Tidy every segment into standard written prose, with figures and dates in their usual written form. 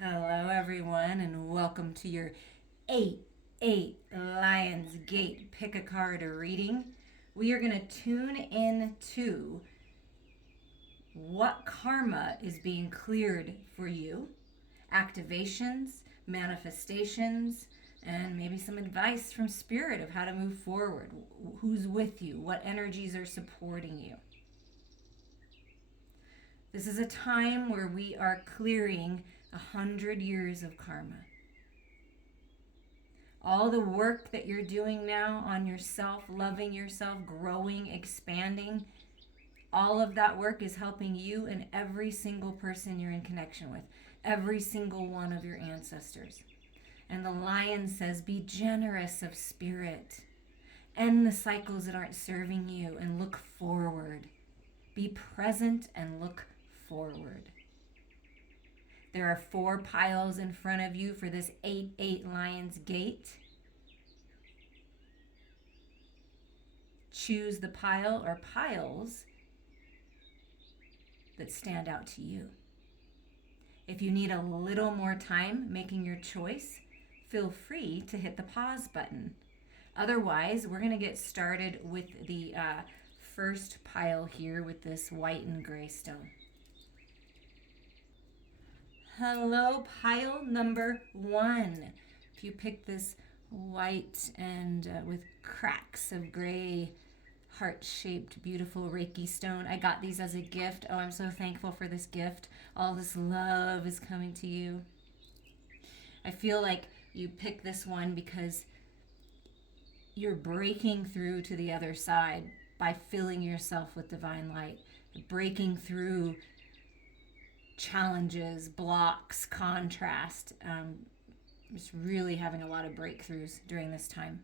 Hello, everyone, and welcome to your 8 Lions Gate Pick a Card reading. We are going to tune in to what karma is being cleared for you, activations, manifestations, and maybe some advice from Spirit of how to move forward. Who's with you? What energies are supporting you? This is a time where we are clearing 100 years of karma. All the work that you're doing now on yourself, loving yourself, growing, expanding, all of that work is helping you and every single person you're in connection with, every single one of your ancestors. And the lion says, be generous of spirit. End the cycles that aren't serving you and look forward. Be present and look forward. There are 4 piles in front of you for this 8 Lions Gate. Choose the pile or piles that stand out to you. If you need a little more time making your choice, feel free to hit the pause button. Otherwise, we're going to get started with the first pile here with this white and gray stone. Hello, pile number 1. If you pick this white and with cracks of gray, heart-shaped, beautiful Reiki stone, I got these as a gift. Oh, I'm so thankful for this gift. All this love is coming to you. I feel like you pick this one because you're breaking through to the other side by filling yourself with divine light, breaking through challenges, blocks, contrast. Just really having a lot of breakthroughs during this time.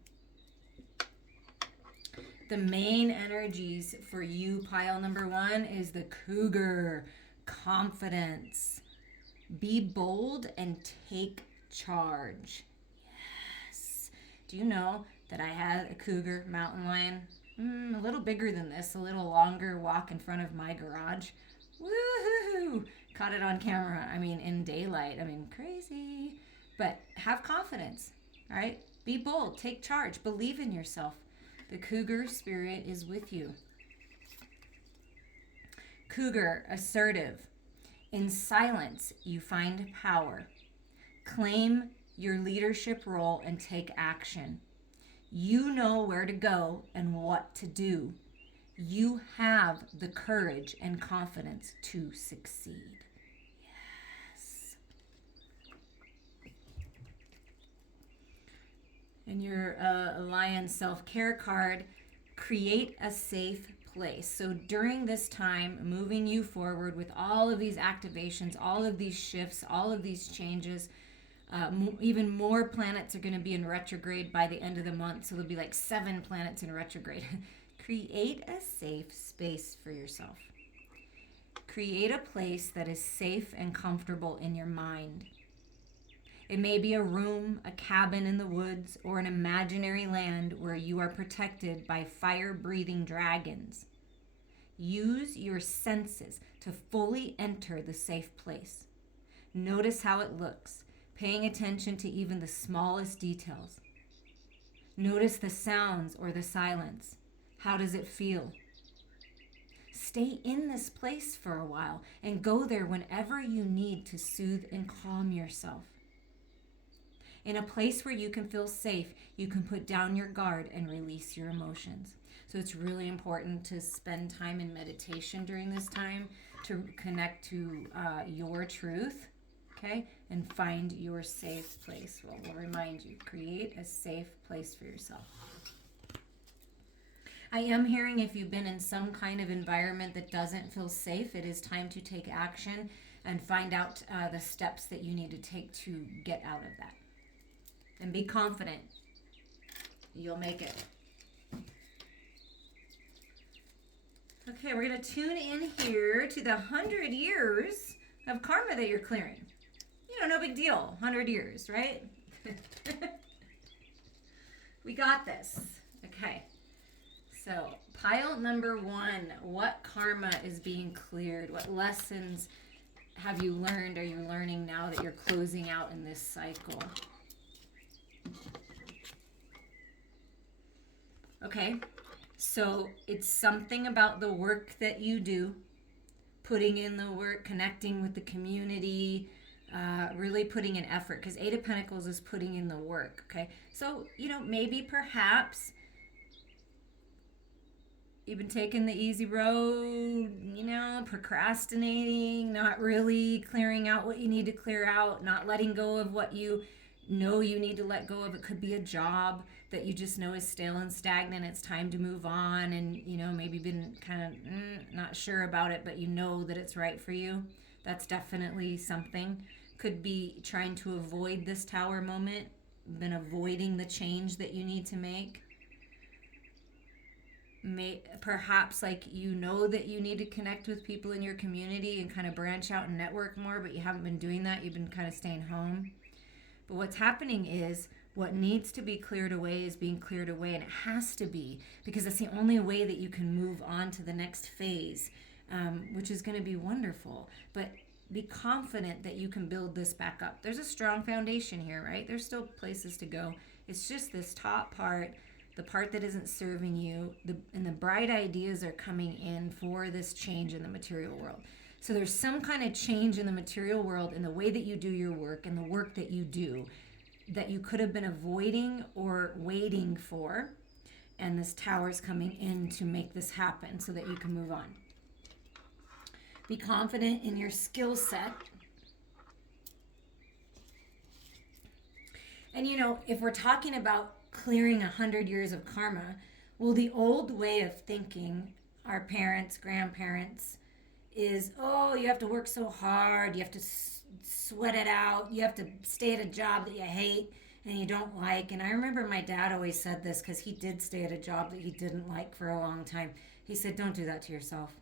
The main energies for you, pile number 1, is the cougar, confidence. Be bold and take charge. Yes. Do you know that I had a cougar mountain lion? A little bigger than this, a little longer, walk in front of my garage. Woohoo! Caught it on camera. In daylight. Crazy. But have confidence, all right? Be bold. Take charge. Believe in yourself. The cougar spirit is with you. Cougar, assertive. In silence, you find power. Claim your leadership role and take action. You know where to go and what to do. You have the courage and confidence to succeed. Yes. And your Lion Self-Care card, create a safe place. So during this time, moving you forward with all of these activations, all of these shifts, all of these changes, even more planets are going to be in retrograde by the end of the month. So there'll be like 7 planets in retrograde. Create a safe space for yourself. Create a place that is safe and comfortable in your mind. It may be a room, a cabin in the woods, or an imaginary land where you are protected by fire-breathing dragons. Use your senses to fully enter the safe place. Notice how it looks, paying attention to even the smallest details. Notice the sounds or the silence. How does it feel? Stay in this place for a while and go there whenever you need to soothe and calm yourself. In a place where you can feel safe, you can put down your guard and release your emotions. So it's really important to spend time in meditation during this time to connect to your truth, okay? And find your safe place. Well, we'll remind you, create a safe place for yourself. I am hearing if you've been in some kind of environment that doesn't feel safe, it is time to take action and find out the steps that you need to take to get out of that. And be confident. You'll make it. Okay, we're going to tune in here to the 100 years of karma that you're clearing. No big deal. 100 years, right? We got this. Okay. So, pile number 1, what karma is being cleared? What lessons have you learned, are you learning now that you're closing out in this cycle? Okay, so it's something about the work that you do, putting in the work, connecting with the community, really putting in effort, because Eight of Pentacles is putting in the work. Okay, so maybe perhaps you've been taking the easy road, procrastinating, not really clearing out what you need to clear out, not letting go of what you know you need to let go of. It could be a job that you just know is stale and stagnant. It's time to move on, and maybe been kind of not sure about it, but you know that it's right for you. That's definitely something. Could be trying to avoid this Tower moment, been avoiding the change that you need to make. Perhaps like that you need to connect with people in your community and kind of branch out and network more, but you haven't been doing that. You've been kind of staying home. But what's happening is what needs to be cleared away is being cleared away, and it has to be, because that's the only way that you can move on to the next phase, which is going to be wonderful. But be confident that you can build this back up. There's a strong foundation here, right? There's still places to go. It's just this top part, the part that isn't serving you, and the bright ideas are coming in for this change in the material world. So there's some kind of change in the material world in the way that you do your work and the work that you do that you could have been avoiding or waiting for. And this Tower is coming in to make this happen so that you can move on. Be confident in your skill set. And if we're talking about clearing 100 years of karma, well, the old way of thinking, our parents, grandparents, is, oh, you have to work so hard, you have to sweat it out, you have to stay at a job that you hate and you don't like. And I remember my dad always said this, because he did stay at a job that he didn't like for a long time. He said, don't do that to yourself.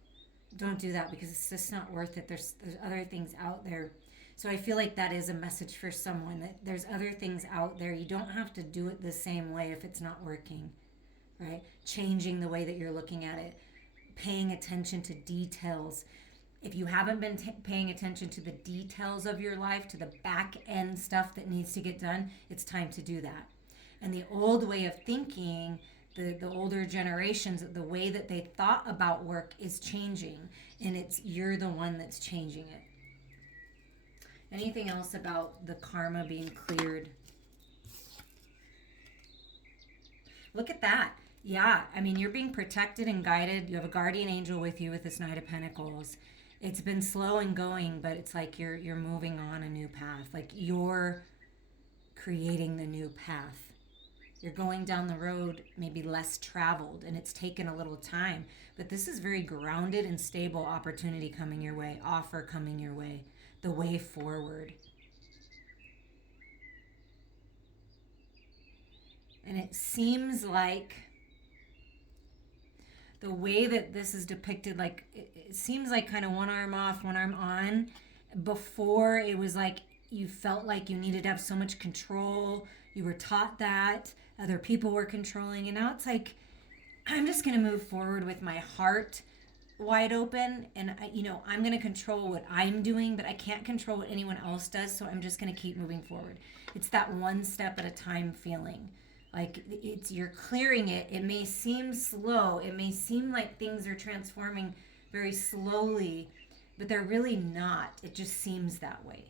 Don't do that, because it's just not worth it. There's other things out there. So I feel like that is a message for someone, that there's other things out there. You don't have to do it the same way if it's not working, right? Changing the way that you're looking at it, paying attention to details. If you haven't been paying attention to the details of your life, to the back end stuff that needs to get done, it's time to do that. And the old way of thinking, the older generations, the way that they thought about work is changing, and you're the one that's changing it. Anything else about the karma being cleared? Look at that. Yeah, I mean, you're being protected and guided. You have a guardian angel with you with this Knight of Pentacles. It's been slow and going, but it's like you're moving on a new path. Like you're creating the new path. You're going down the road maybe less traveled, and it's taken a little time. But this is very grounded and stable opportunity coming your way, offer coming your way, the way forward. And it seems like the way that this is depicted, like it seems like kind of one arm off, one arm on. Before, it was like you felt like you needed to have so much control. You were taught that other people were controlling, and now it's like, I'm just going to move forward with my heart wide open, and I'm going to control what I'm doing, but I can't control what anyone else does, so I'm just going to keep moving forward. It's that one step at a time feeling. Like you're clearing it. It may seem slow. It may seem like things are transforming very slowly, but they're really not. It just seems that way.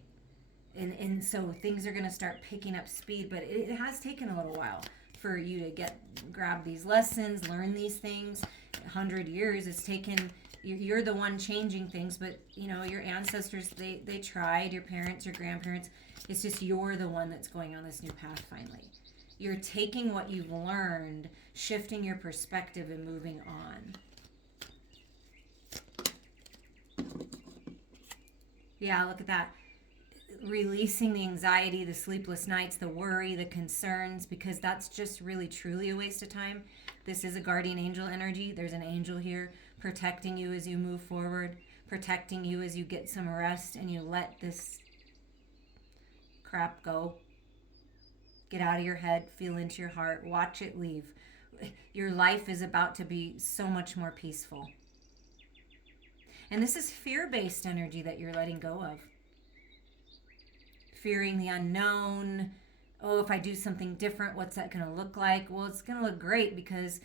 And so things are going to start picking up speed, but it has taken a little while for you to grab these lessons, learn these things. 100 years it's taken. You're the one changing things, but your ancestors, they tried, your parents, your grandparents. It's just you're the one that's going on this new path finally. You're taking what you've learned, shifting your perspective, and moving on. Yeah, look at that. Releasing the anxiety, the sleepless nights, the worry, the concerns, because that's just really truly a waste of time. This is a guardian angel energy. There's an angel here protecting you as you move forward, protecting you as you get some rest and you let this crap go. Get out of your head, feel into your heart, watch it leave. Your life is about to be so much more peaceful. And this is fear-based energy that you're letting go of. Fearing the unknown. Oh, if I do something different, what's that going to look like? Well, it's going to look great because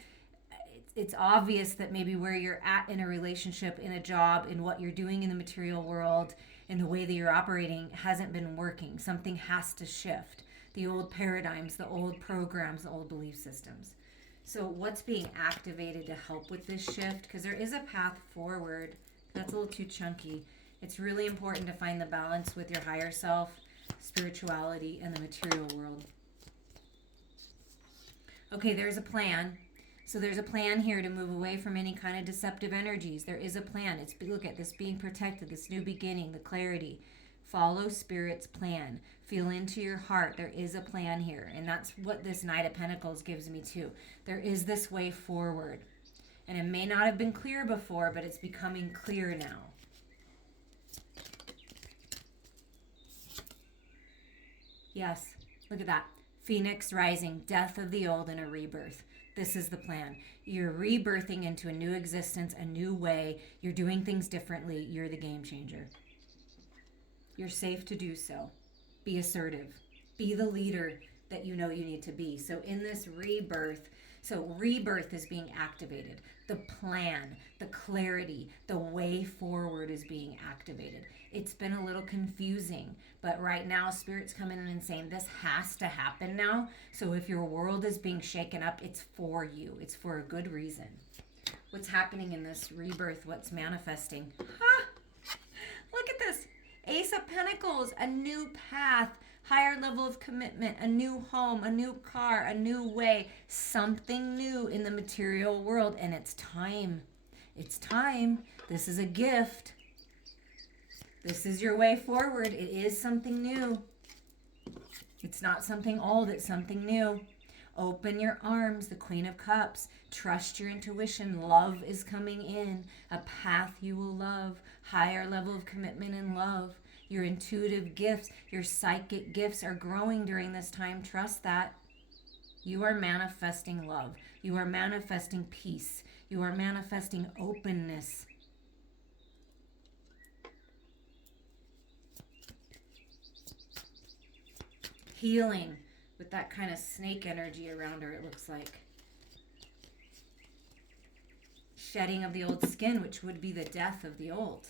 it's obvious that maybe where you're at in a relationship, in a job, in what you're doing in the material world, in the way that you're operating hasn't been working. Something has to shift. The old paradigms, the old programs, the old belief systems. So what's being activated to help with this shift? Because there is a path forward. That's a little too chunky. It's really important to find the balance with your higher self, spirituality, and the material world. Okay, there's a plan. So there's a plan here to move away from any kind of deceptive energies. There is a plan. Look at this being protected, this new beginning, the clarity. Follow Spirit's plan. Feel into your heart. There is a plan here. And that's what this Knight of Pentacles gives me too. There is this way forward. And it may not have been clear before, but it's becoming clear now. Yes, look at that. Phoenix rising, death of the old and a rebirth. This is the plan. You're rebirthing into a new existence, a new way. You're doing things differently. You're the game changer. You're safe to do so. Be assertive. Be the leader that you know you need to be. So in this rebirth, rebirth is being activated. The plan, the clarity, the way forward is being activated. It's been a little confusing, but right now Spirit's coming in and saying this has to happen now. So if your world is being shaken up, it's for you. It's for a good reason. What's happening in this rebirth? What's manifesting? Look at this. Ace of Pentacles, a new path, higher level of commitment, a new home, a new car, a new way, something new in the material world. And it's time. It's time. This is a gift. This is your way forward. It is something new. It's not something old. It's something new. Open your arms, the Queen of Cups. Trust your intuition. Love is coming in. A path you will love. Higher level of commitment and love. Your intuitive gifts, your psychic gifts are growing during this time. Trust that. You are manifesting love. You are manifesting peace. You are manifesting openness. Healing with that kind of snake energy around her, it looks like. Shedding of the old skin, which would be the death of the old.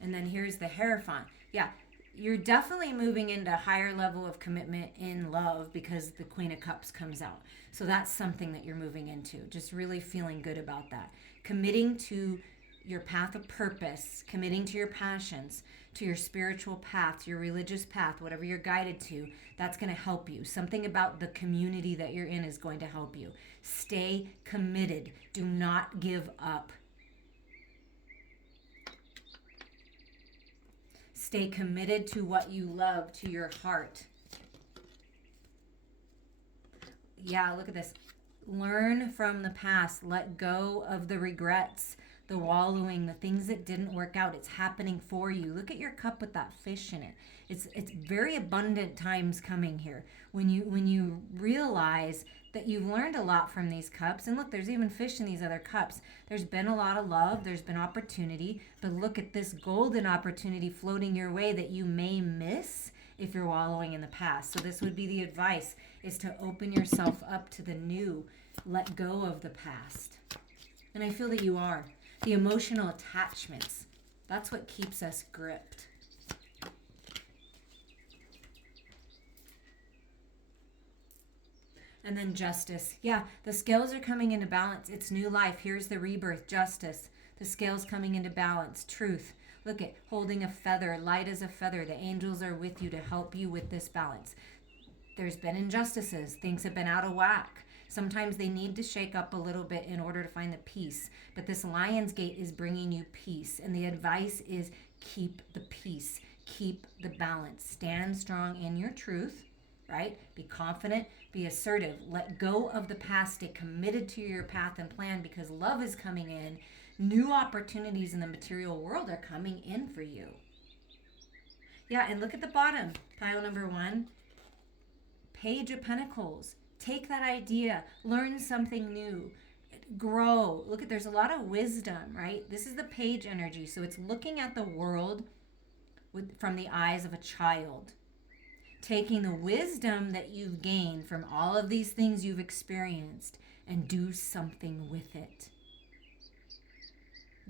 And then here's the Hierophant. Yeah, you're definitely moving into a higher level of commitment in love because the Queen of Cups comes out. So that's something that you're moving into. Just really feeling good about that. Committing to your path of purpose, committing to your passions, to your spiritual path, to your religious path, whatever you're guided to, that's going to help you. Something about the community that you're in is going to help you. Stay committed. Do not give up. Stay committed to what you love, to your heart. Yeah, look at this. Learn from the past. Let go of the regrets, the wallowing, the things that didn't work out. It's happening for you. Look at your cup with that fish in it. It's very abundant times coming here. When you realize that you've learned a lot from these cups, and look, there's even fish in these other cups. There's been a lot of love, there's been opportunity, but look at this golden opportunity floating your way that you may miss if you're wallowing in the past. So this would be the advice, is to open yourself up to the new. Let go of the past. And I feel that you are. The emotional attachments, that's what keeps us gripped. And then justice. Yeah, the scales are coming into balance. It's new life. Here's the rebirth, justice. The scales coming into balance, truth. Look at holding a feather, light as a feather. The angels are with you to help you with this balance. There's been injustices. Things have been out of whack. Sometimes they need to shake up a little bit in order to find the peace. But this Lion's Gate is bringing you peace. And the advice is keep the peace. Keep the balance. Stand strong in your truth, right? Be confident. Be assertive. Let go of the past. Stay committed to your path and plan because love is coming in. New opportunities in the material world are coming in for you. Yeah, and look at the bottom. Pile number 1. Page of Pentacles. Take that idea. Learn something new. Grow. Look at, there's a lot of wisdom, right? This is the page energy. So it's looking at the world from the eyes of a child, taking the wisdom that you've gained from all of these things you've experienced and do something with it.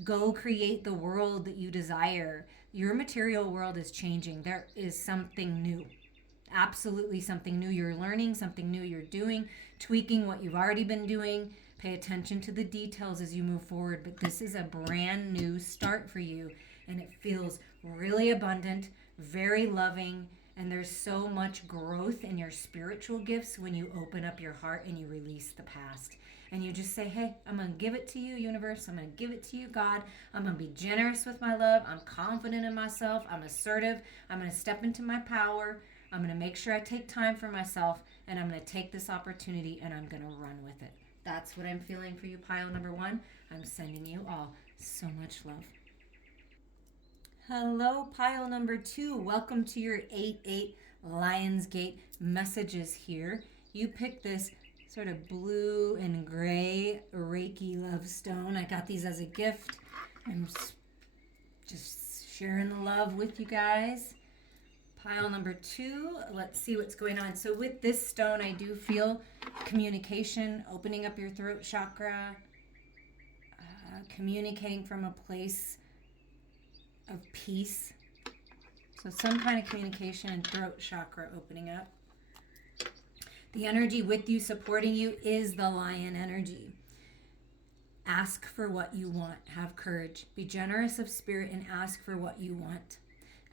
Go create the world that you desire. Your material world is changing. There is something new. Absolutely something new. You're learning something new. You're doing, tweaking what you've already been doing. Pay attention to the details as you move forward. But this is a brand new start for you. And it feels really abundant, very loving. And there's so much growth in your spiritual gifts when you open up your heart and you release the past. And you just say, hey, I'm going to give it to you, universe. I'm going to give it to you, God. I'm going to be generous with my love. I'm confident in myself. I'm assertive. I'm going to step into my power. I'm going to make sure I take time for myself. And I'm going to take this opportunity and I'm going to run with it. That's what I'm feeling for you, pile number 1. I'm sending you all so much love. Hello, pile number 2. Welcome to your 8-8 Lionsgate messages here. You picked this sort of blue and gray Reiki love stone. I got these as a gift. I'm just sharing the love with you guys. Pile number 2, let's see what's going on. So with this stone, I do feel communication, opening up your throat chakra, communicating from a place of peace. So some kind of communication and throat chakra opening up. The energy with you, supporting you, is the lion energy. Ask for what you want. Have courage. Be generous of spirit and ask for what you want.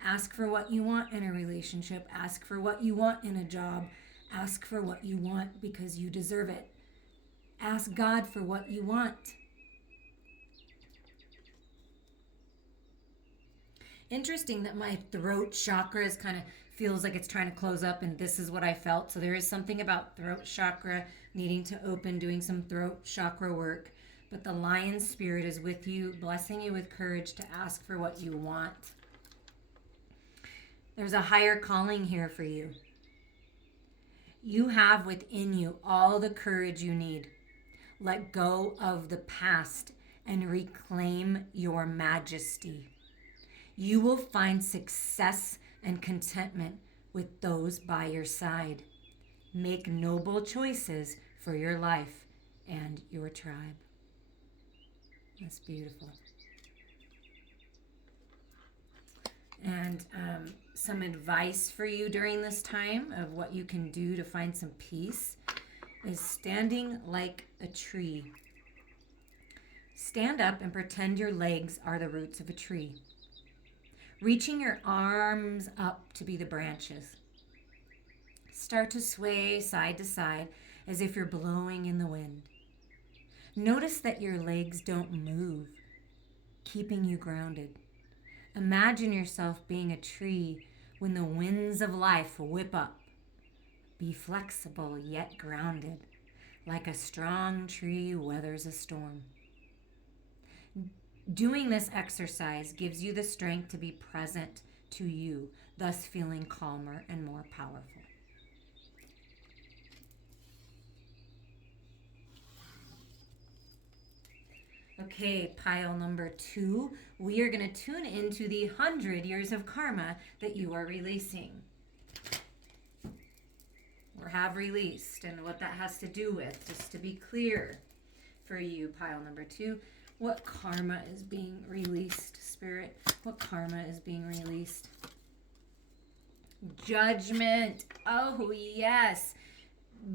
Ask for what you want in a relationship. Ask for what you want in a job. Ask for what you want because you deserve it. Ask God for what you want. Interesting that my throat chakra is kind of feels like it's trying to close up, and this is what I felt. So there is something about throat chakra needing to open, doing some throat chakra work. But the lion spirit is with you, blessing you with courage to ask for what you want. There's a higher calling here for you. You have within you all the courage you need. Let go of the past and reclaim your majesty. You will find success and contentment with those by your side. Make noble choices for your life and your tribe. That's beautiful. And some advice for you during this time of what you can do to find some peace is standing like a tree. Stand up and pretend your legs are the roots of a tree. Reaching your arms up to be the branches. Start to sway side to side as if you're blowing in the wind. Notice that your legs don't move, keeping you grounded. Imagine yourself being a tree when the winds of life whip up. Be flexible yet grounded, like a strong tree weathers a storm. Doing this exercise gives you the strength to be present to you, thus feeling calmer and more powerful. Okay, pile number 2, we are going to tune into the 100 years of karma that you are releasing. Or have released, and what that has to do with, just to be clear for you, pile number 2. What karma is being released, Spirit? What karma is being released? Judgment. Oh, yes.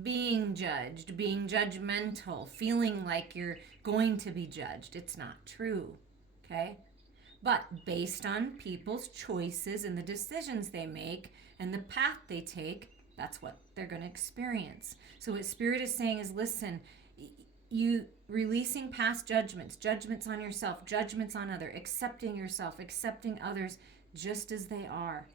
Being judged, being judgmental, feeling like you're going to be judged. It's not true, okay? But based on people's choices and the decisions they make and the path they take, that's what they're going to experience. So what Spirit is saying is, listen, you releasing past judgments, judgments on yourself, judgments on others, accepting yourself, accepting others just as they are,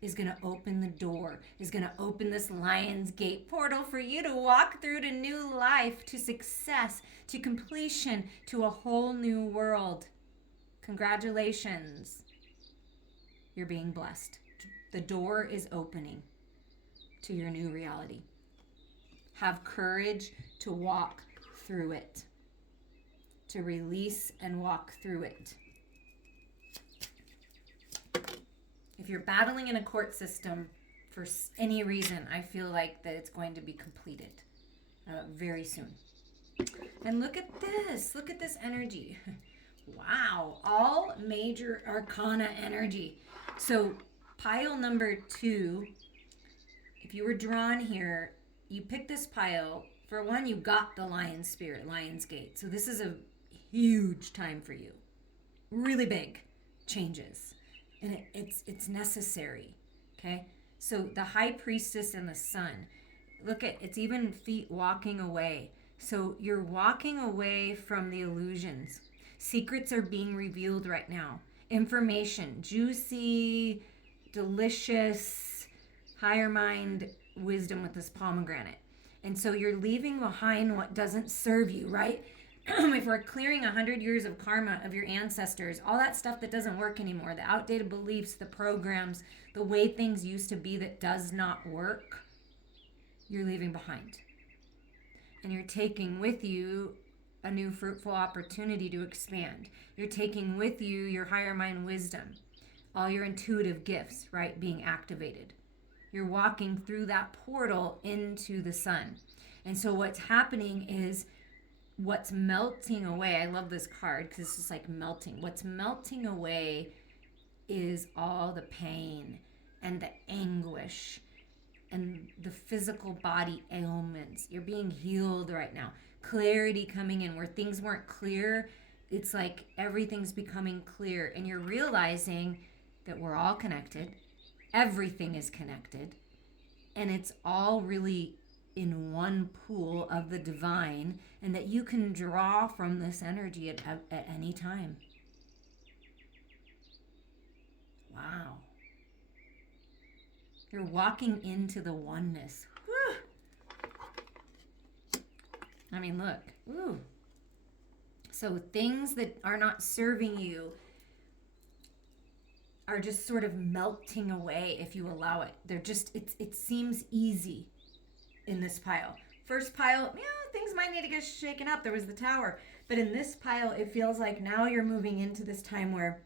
is going to open the door, is going to open this Lion's Gate portal for you to walk through to new life, to success, to completion, to a whole new world. Congratulations. You're being blessed. The door is opening to your new reality. Have courage to walk through it. to release and walk through it. If you're battling in a court system for any reason, I feel like that it's going to be completed very soon. And look at this. Look at this energy. Wow. All major arcana energy. So pile number 2, if you were drawn here, you pick this pile. For one, you got the Lion Spirit, Lion's Gate. So this is a huge time for you. Really big changes. And it's necessary. Okay? So the High Priestess and the Sun. Look at, it's even feet walking away. So you're walking away from the illusions. Secrets are being revealed right now. Information, juicy, delicious, higher mind wisdom with this pomegranate. And so you're leaving behind what doesn't serve you, right? If we're clearing 100 years of karma of your ancestors, all that stuff that doesn't work anymore, the outdated beliefs, the programs, the way things used to be that does not work, you're leaving behind. And you're taking with you a new fruitful opportunity to expand. You're taking with you your higher mind wisdom, all your intuitive gifts, right, being activated. You're walking through that portal into the sun. And so what's happening is what's melting away. I love this card because it's just like melting. What's melting away is all the pain and the anguish and the physical body ailments. You're being healed right now. Clarity coming in where things weren't clear. It's like everything's becoming clear, and you're realizing that we're all connected. Everything is connected, and it's all really in one pool of the divine, and that you can draw from this energy at any time. Wow. You're walking into the oneness. Woo. I mean, look. Ooh. So things that are not serving you are just sort of melting away if you allow it. They're just, it seems easy in this pile. First pile, things might need to get shaken up. There was the Tower. But in this pile, it feels like now you're moving into this time where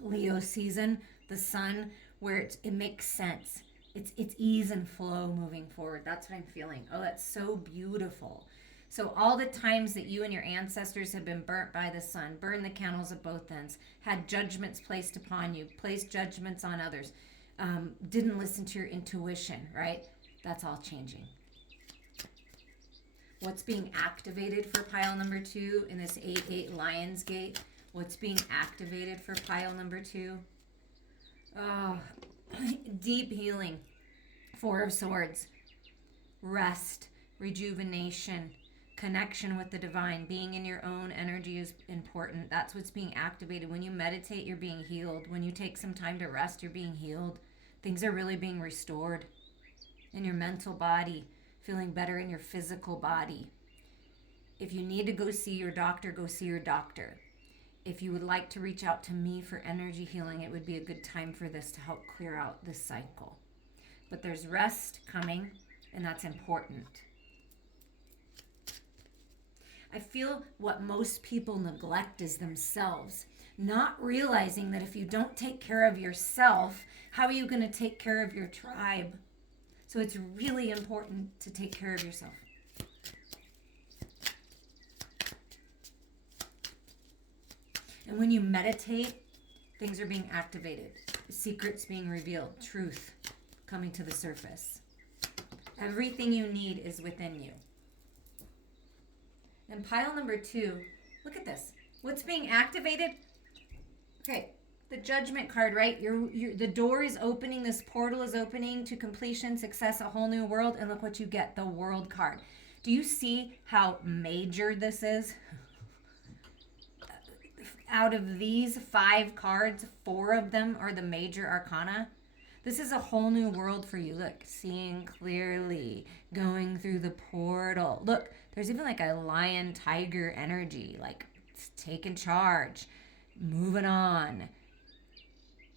Leo season, the sun, where it makes sense. It's ease and flow moving forward. That's what I'm feeling. Oh, that's so beautiful. So all the times that you and your ancestors have been burnt by the sun, burned the candles at both ends, had judgments placed upon you, placed judgments on others, didn't listen to your intuition, right? That's all changing. What's being activated for pile number 2 in this 8-8 Lion's Gate? What's being activated for pile number 2? Oh, deep healing. 4 of Swords. Rest, rejuvenation, connection with the divine. Being in your own energy is important. That's what's being activated. When you meditate, you're being healed. When you take some time to rest, you're being healed. Things are really being restored in your mental body, feeling better in your physical body. If you need to go see your doctor, go see your doctor. If you would like to reach out to me for energy healing, it would be a good time for this to help clear out this cycle. But there's rest coming, and that's important. I feel what most people neglect is themselves, not realizing that if you don't take care of yourself, how are you going to take care of your tribe? So it's really important to take care of yourself. And when you meditate, things are being activated, secrets being revealed, truth coming to the surface. Everything you need is within you. And pile number 2, look at this. What's being activated? Okay, the Judgment card, right? The door is opening, this portal is opening to completion, success, a whole new world, and look what you get, the World card. Do you see how major this is? Out of these 5 cards, 4 of them are the major arcana. This is a whole new world for you. Look, seeing clearly, going through the portal. Look, there's even like a lion tiger energy, like taking charge, moving on.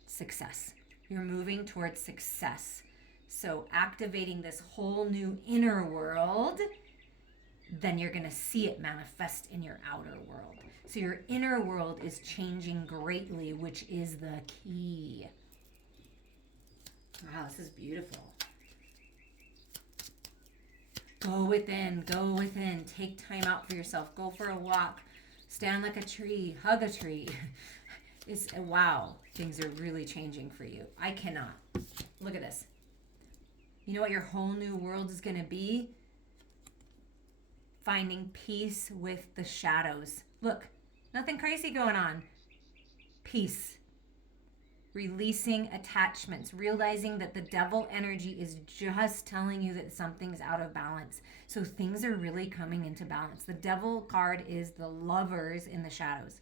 Success. You're moving towards success. So activating this whole new inner world then you're going to see it manifest in your outer world. So your inner world is changing greatly, which is the key. Wow, this is beautiful. Go within, take time out for yourself, go for a walk, stand like a tree, hug a tree. It's wow, things are really changing for you. I cannot. Look at this. You know what your whole new world is going to be? Finding peace with the shadows. Look, nothing crazy going on. Peace. Releasing attachments, realizing that the devil energy is just telling you that something's out of balance. So things are really coming into balance. The devil card is the lovers in the shadows.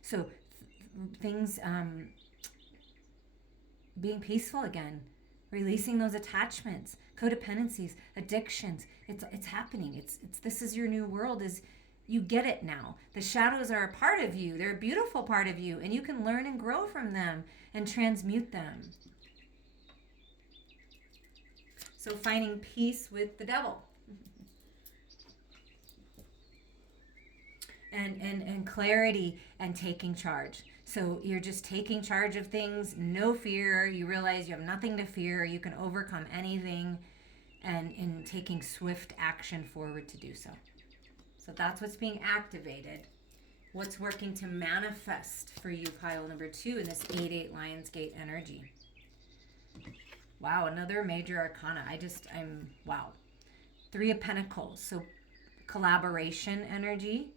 So things being peaceful again, releasing those attachments, codependencies, addictions. It's happening. It's this is your new world. Is you get it now. The shadows are a part of you. They're a beautiful part of you, and you can learn and grow from them and transmute them. So finding peace with the devil. And clarity and taking charge. So you're just taking charge of things, no fear. You realize you have nothing to fear. You can overcome anything, and in taking swift action forward to do so. So that's what's being activated. What's working to manifest for you, pile number 2, in this 8-8 Lionsgate energy. Wow, another major arcana. Wow. 3 of Pentacles. So collaboration energy,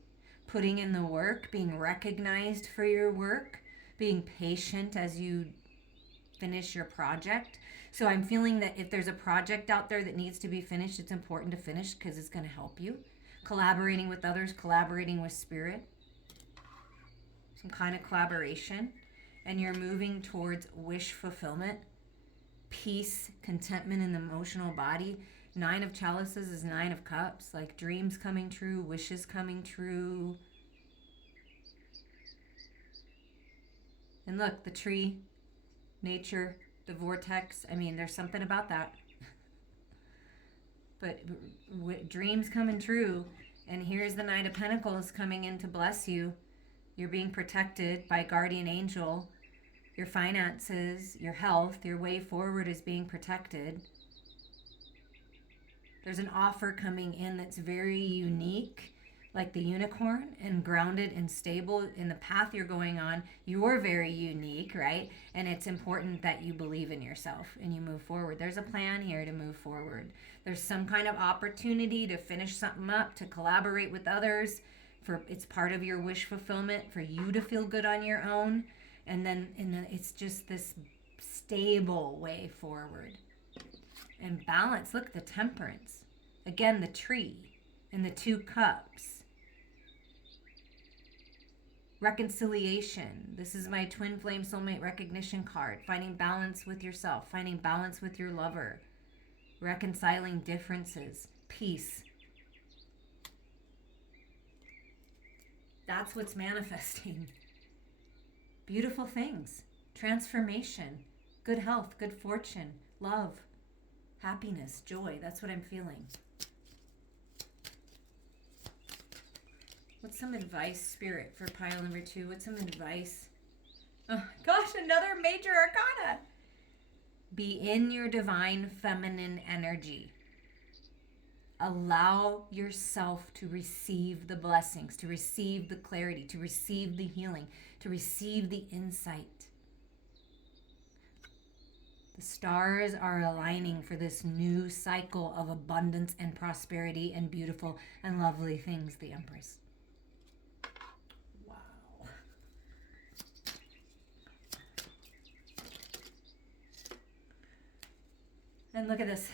putting in the work, being recognized for your work, being patient as you finish your project. So I'm feeling that if there's a project out there that needs to be finished, it's important to finish because it's going to help you. Collaborating with others, collaborating with spirit. Some kind of collaboration. And you're moving towards wish fulfillment, peace, contentment in the emotional body. 9 of Chalices is 9 of Cups, like dreams coming true, wishes coming true. And look, the tree, nature, the vortex. I mean, there's something about that. But dreams coming true. And here's the 9 of Pentacles coming in to bless you. You're being protected by guardian angel. Your finances, your health, your way forward is being protected. There's an offer coming in that's very unique, like the unicorn, and grounded and stable in the path you're going on. You're very unique, right? And it's important that you believe in yourself and you move forward. There's a plan here to move forward. There's some kind of opportunity to finish something up, to collaborate with others. It's part of your wish fulfillment for you to feel good on your own. And then it's just this stable way forward. And balance. Look, the Temperance. Again, the tree and the 2 cups. Reconciliation. This is my twin flame soulmate recognition card. Finding balance with yourself. Finding balance with your lover. Reconciling differences. Peace. That's what's manifesting. Beautiful things. Transformation. Good health. Good fortune. Love. Happiness, joy, that's what I'm feeling. What's some advice, Spirit, for pile number 2? What's some advice? Oh, gosh, another major arcana. Be in your divine feminine energy. Allow yourself to receive the blessings, to receive the clarity, to receive the healing, to receive the insight. The stars are aligning for this new cycle of abundance and prosperity and beautiful and lovely things, the Empress. Wow. And look at this.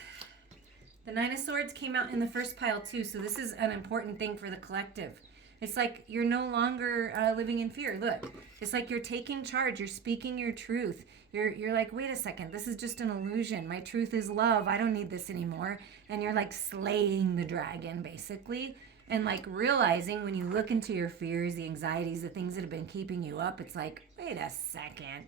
The 9 of Swords came out in the first pile too, so this is an important thing for the collective. It's like you're no longer living in fear. Look, it's like you're taking charge. You're speaking your truth. You're like, wait a second, this is just an illusion. My truth is love. I don't need this anymore. And you're like slaying the dragon, basically. And like realizing when you look into your fears, the anxieties, the things that have been keeping you up, it's like, wait a second,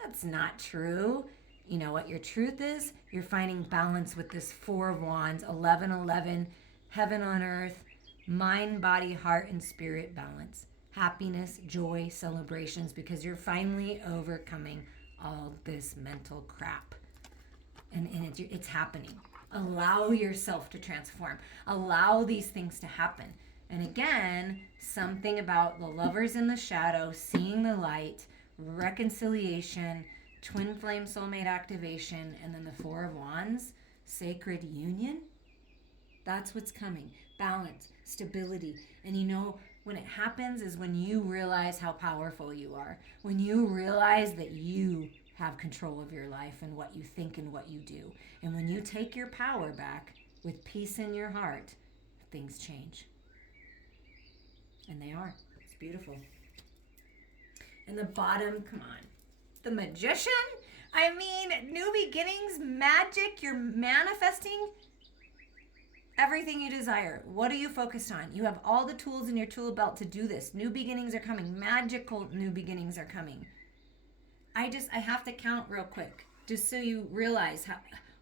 that's not true. You know what your truth is? You're finding balance with this 4 of Wands, 11, heaven on earth, mind, body, heart, and spirit balance, happiness, joy, celebrations, because you're finally overcoming all this mental crap. And it's happening. Allow yourself to transform. Allow these things to happen. And again, something about the lovers in the shadow, seeing the light, reconciliation, twin flame soulmate activation, and then the Four of Wands, sacred union. That's what's coming. Balance, stability. And you know, when it happens is when you realize how powerful you are. When you realize that you have control of your life and what you think and what you do. And when you take your power back with peace in your heart, things change. And they are. It's beautiful. And the bottom, come on. The Magician? I mean, new beginnings, magic, you're manifesting everything you desire. What are you focused on? You have all the tools in your tool belt to do this. New beginnings are coming. Magical new beginnings are coming. I have to count real quick, just so you realize how.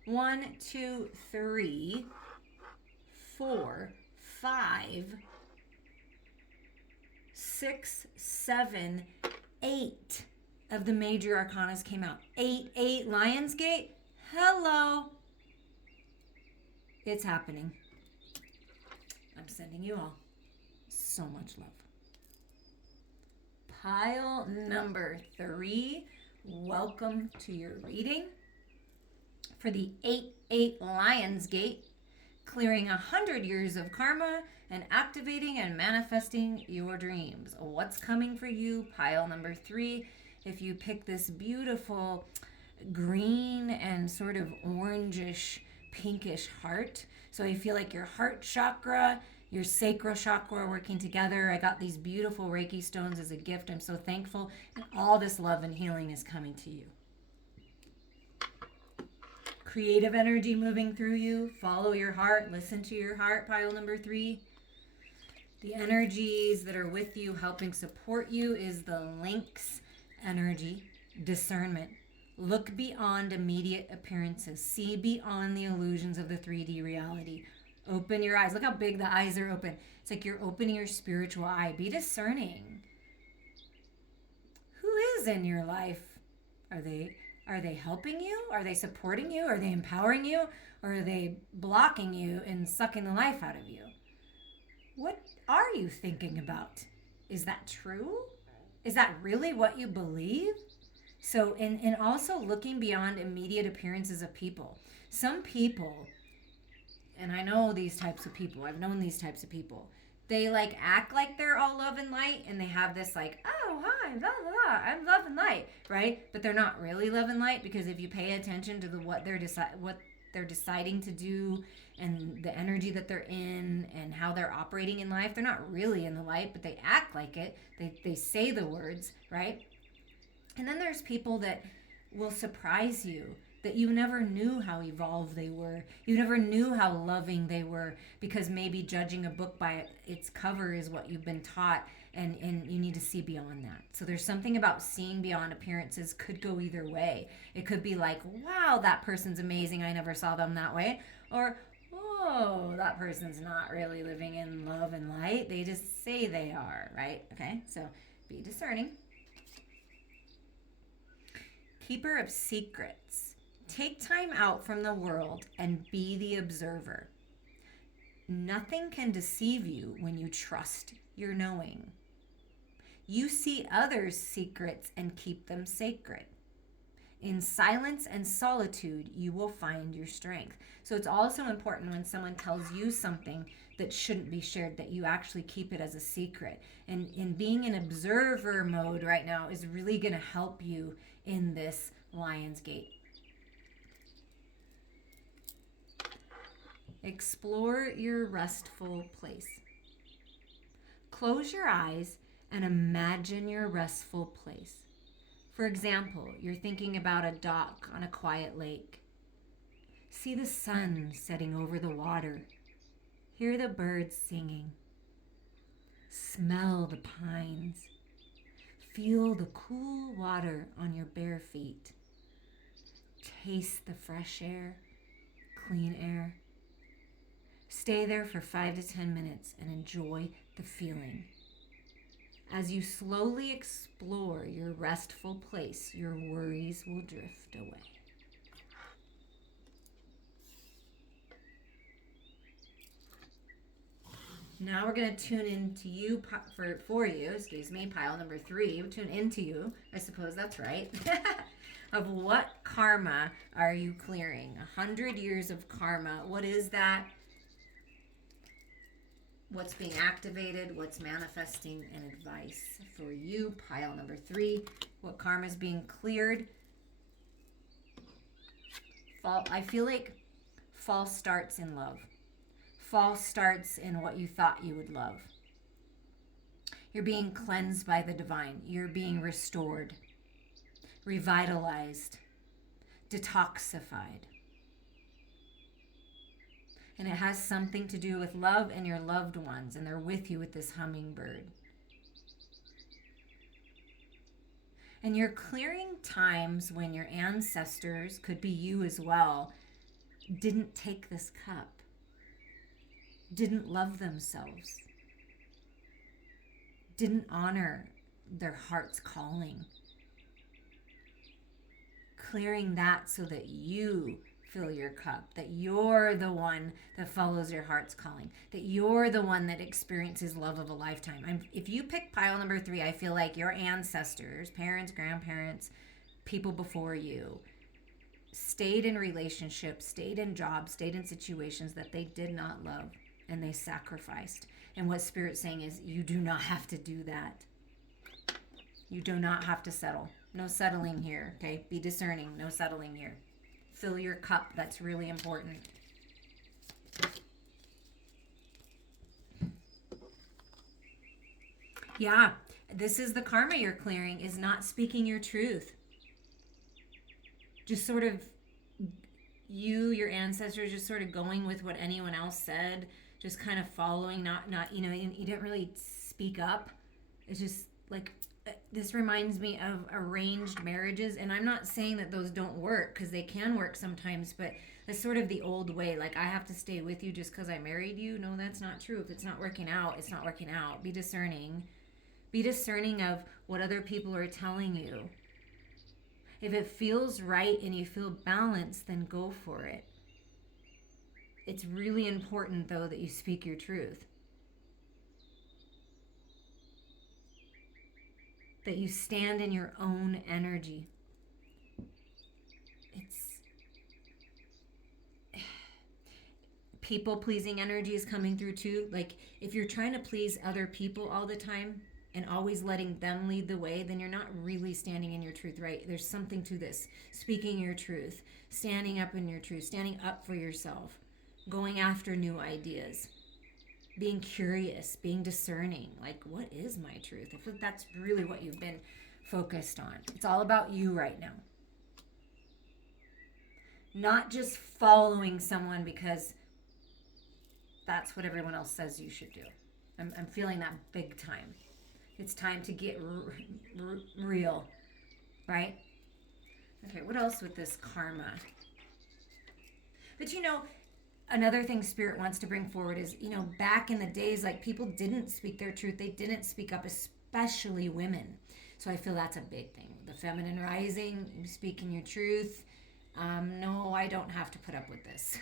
1, 2, 3, 4, 5, 6, 7, 8 of the major arcanas came out. 8 Lionsgate. Hello. It's happening. I'm sending you all so much love. Pile number 3. Welcome to your reading for the 8 Lionsgate, clearing 100 years of karma and activating and manifesting your dreams. What's coming for you? Pile number 3. If you pick this beautiful green and sort of orangish, pinkish heart, so I feel like your heart chakra, your sacral chakra are working together. I got these beautiful Reiki stones as a gift. I'm so thankful. And all this love and healing is coming to you. Creative energy moving through you. Follow your heart. Listen to your heart. Pile number 3. The energies that are with you, helping support you, is the Lynx energy. Discernment. Look beyond immediate appearances. See beyond the illusions of the 3D reality. Open your eyes. Look how big the eyes are open. It's like you're opening your spiritual eye. Be discerning. Who is in your life? Are they helping you? Are they supporting you? Are they empowering you? Or are they blocking you and sucking the life out of you? What are you thinking about? Is that true? Is that really what you believe? So, and also looking beyond immediate appearances of people. Some people, and I know these types of people, I've known these types of people, they like act like they're all love and light, and they have this like, oh, hi, blah, blah, blah, I'm love and light, right? But they're not really love and light, because if you pay attention to what they're deciding to do and the energy that they're in and how they're operating in life, they're not really in the light, but they act like it. They say the words, right? And then there's people that will surprise you, that you never knew how evolved they were. You never knew how loving they were, because maybe judging a book by its cover is what you've been taught, and you need to see beyond that. So there's something about seeing beyond appearances, could go either way. It could be like, wow, that person's amazing. I never saw them that way. Or, oh, that person's not really living in love and light. They just say they are, right? Okay, so be discerning. Keeper of secrets. Take time out from the world and be the observer. Nothing can deceive you when you trust your knowing. You see others' secrets and keep them sacred. In silence and solitude, you will find your strength. So it's also important when someone tells you something that shouldn't be shared, that you actually keep it as a secret. And in being in observer mode right now is really going to help you in this Lionsgate. Explore your restful place. Close your eyes and imagine your restful place. For example, you're thinking about a dock on a quiet lake. See the sun setting over the water. Hear the birds singing. Smell the pines. Feel the cool water on your bare feet. Taste the fresh air, clean air. Stay there for 5 to 10 minutes and enjoy the feeling. As you slowly explore your restful place, your worries will drift away. Now we're going to tune into you for you, pile number 3. We'll tune into you, I suppose that's right. Of what karma are you clearing? 100 years of karma. What is that? What's being activated? What's manifesting? And advice for you, pile number 3. What karma is being cleared? I feel like fall starts in love. Fall starts in what you thought you would love. You're being cleansed by the divine. You're being restored, revitalized, detoxified. And it has something to do with love and your loved ones, and they're with you with this hummingbird. And you're clearing times when your ancestors, could be you as well, didn't take this cup, didn't love themselves, didn't honor their heart's calling. Clearing that so that you fill your cup, that you're the one that follows your heart's calling, that you're the one that experiences love of a lifetime. If you pick pile number 3, I feel like your ancestors, parents, grandparents, people before you, stayed in relationships, stayed in jobs, stayed in situations that they did not love, and they sacrificed. And what Spirit's saying is, you do not have to do that. You do not have to settle. No settling here, okay? Be discerning. No settling here. Fill your cup. That's really important. Yeah, this is the karma you're clearing, is not speaking your truth. Just sort of your ancestors, just sort of going with what anyone else said, just kind of following, not you didn't really speak up. It's just like, this reminds me of arranged marriages, and I'm not saying that those don't work, because they can work sometimes, but that's sort of the old way. Like, I have to stay with you just because I married you. No, that's not true. If it's not working out, it's not working out. Be discerning. Be discerning of what other people are telling you. If it feels right and you feel balanced, then go for it. It's really important, though, that you speak your truth. That you stand in your own energy. It's people-pleasing energy is coming through too. Like, if you're trying to please other people all the time and always letting them lead the way, then you're not really standing in your truth, right? There's something to this. Speaking your truth, standing up in your truth, standing up for yourself, going after new ideas, being curious, being discerning. Like, what is my truth? I feel like that's really what you've been focused on. It's all about you right now. Not just following someone because that's what everyone else says you should do. I'm feeling that big time. It's time to get real, right? Okay, what else with this karma? But another thing Spirit wants to bring forward is, back in the days, like, people didn't speak their truth. They didn't speak up, especially women. So I feel that's a big thing. The feminine rising, speaking your truth. No, I don't have to put up with this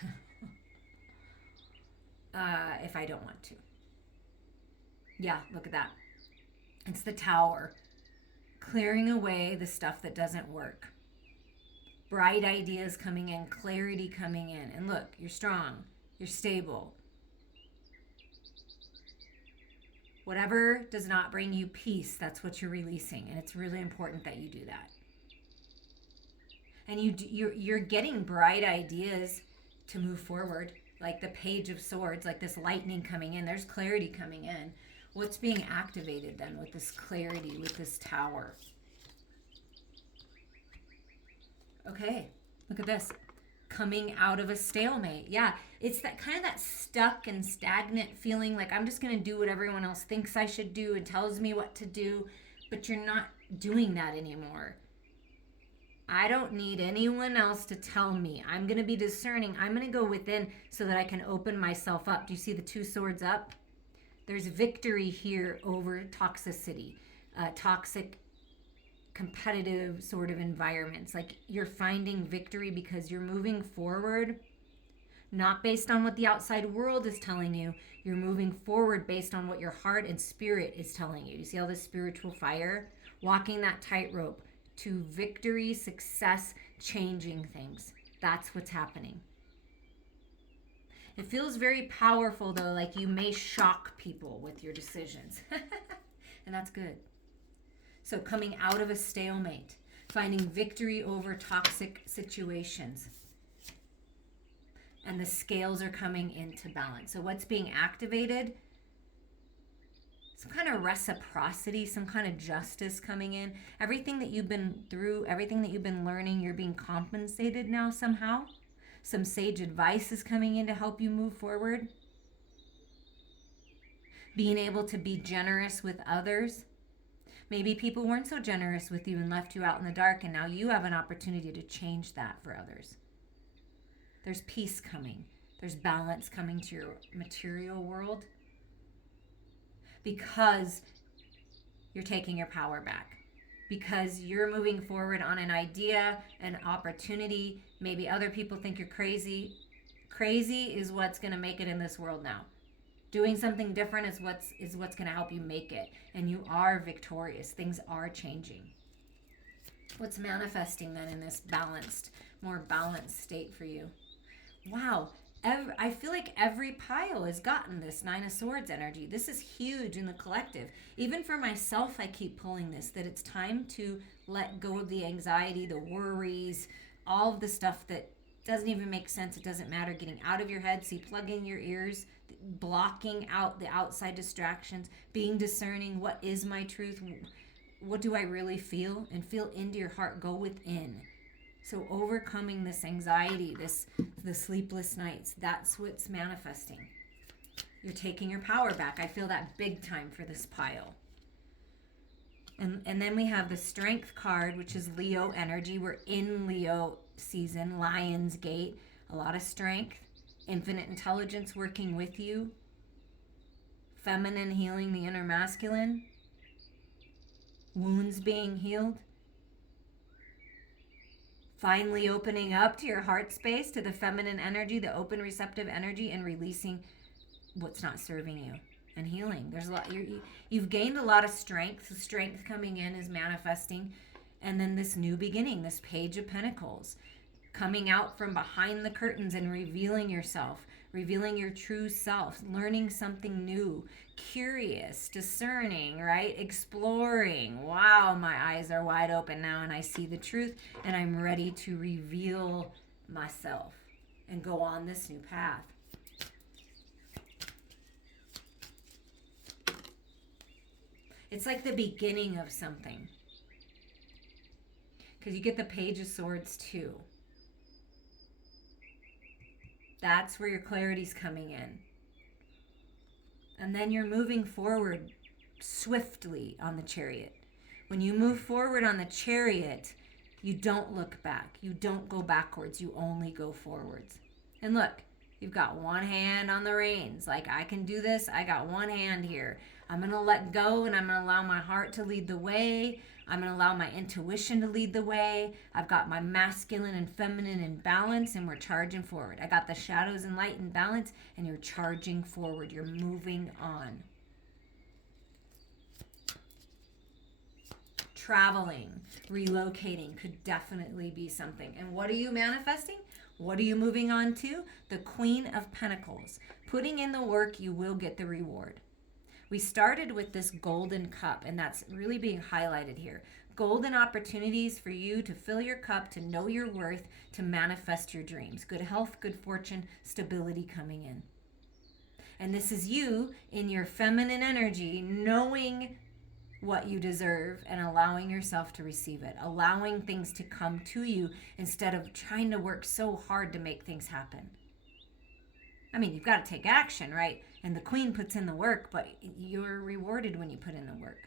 if I don't want to. Yeah, look at that. It's the Tower. Clearing away the stuff that doesn't work. Bright ideas coming in, clarity coming in. And look, you're strong, you're stable. Whatever does not bring you peace, that's what you're releasing. And it's really important that you do that. And you're getting bright ideas to move forward, like the Page of Swords, like this lightning coming in. There's clarity coming in. What's being activated then with this clarity, with this Tower? Okay, look at this. Coming out of a stalemate. Yeah, it's that kind of that stuck and stagnant feeling, like I'm just going to do what everyone else thinks I should do and tells me what to do, but you're not doing that anymore. I don't need anyone else to tell me. I'm going to be discerning. I'm going to go within so that I can open myself up. Do you see the two swords up? There's victory here over toxicity, toxic, competitive sort of environments. Like you're finding victory because you're moving forward, not based on what the outside world is telling you. You're moving forward based on what your heart and spirit is telling you. You see all this spiritual fire? Walking that tightrope to victory, success, changing things. That's what's happening. It feels very powerful though, like you may shock people with your decisions. And that's good. So coming out of a stalemate, finding victory over toxic situations. And the scales are coming into balance. So what's being activated? Some kind of reciprocity, some kind of justice coming in. Everything that you've been through, everything that you've been learning, you're being compensated now somehow. Some sage advice is coming in to help you move forward. Being able to be generous with others. Maybe people weren't so generous with you and left you out in the dark, and now you have an opportunity to change that for others. There's peace coming. There's balance coming to your material world because you're taking your power back. Because you're moving forward on an idea, an opportunity. Maybe other people think you're crazy. Crazy is what's going to make it in this world now. Doing something different is what's going to help you make it. And you are victorious. Things are changing. What's manifesting then in this balanced, more balanced state for you? Wow. I feel like every pile has gotten this Nine of Swords energy. This is huge in the collective. Even for myself, I keep pulling this, that it's time to let go of the anxiety, the worries, all of the stuff that doesn't even make sense. It doesn't matter. Getting out of your head. See, plug in your ears, blocking out the outside distractions, being discerning. What is my truth? What do I really feel? And feel into your heart. Go within. So overcoming this anxiety, the sleepless nights, that's what's manifesting. You're taking your power back. I feel that big time for this pile. And then we have the Strength card, which is Leo energy. We're in Leo season, Lion's Gate. A lot of strength, infinite intelligence working with you. Feminine healing the inner masculine. Wounds being healed. Finally opening up to your heart space, to the feminine energy, the open receptive energy, and releasing what's not serving you and healing. There's a lot. You've gained a lot of strength. The strength coming in is manifesting. And then this new beginning, this Page of Pentacles, coming out from behind the curtains and revealing yourself, revealing your true self, learning something new, curious, discerning, right? Exploring. Wow, my eyes are wide open now and I see the truth and I'm ready to reveal myself and go on this new path. It's like the beginning of something. Because you get the Page of Swords too. That's where your clarity's coming in. And then you're moving forward swiftly on the Chariot. When you move forward on the Chariot, you don't look back. You don't go backwards. You only go forwards. And look, you've got one hand on the reins. Like, I can do this. I got one hand here. I'm going to let go and I'm going to allow my heart to lead the way. I'm going to allow my intuition to lead the way. I've got my masculine and feminine in balance and we're charging forward. I got the shadows and light in balance and you're charging forward. You're moving on. Traveling, relocating could definitely be something. And what are you manifesting? What are you moving on to? The Queen of Pentacles. Putting in the work, you will get the reward. We started with this golden cup, and that's really being highlighted here. Golden opportunities for you to fill your cup, to know your worth, to manifest your dreams. Good health, good fortune, stability coming in. And this is you in your feminine energy, knowing what you deserve and allowing yourself to receive it. Allowing things to come to you instead of trying to work so hard to make things happen. I mean, you've got to take action, right? And the Queen puts in the work, but you're rewarded when you put in the work.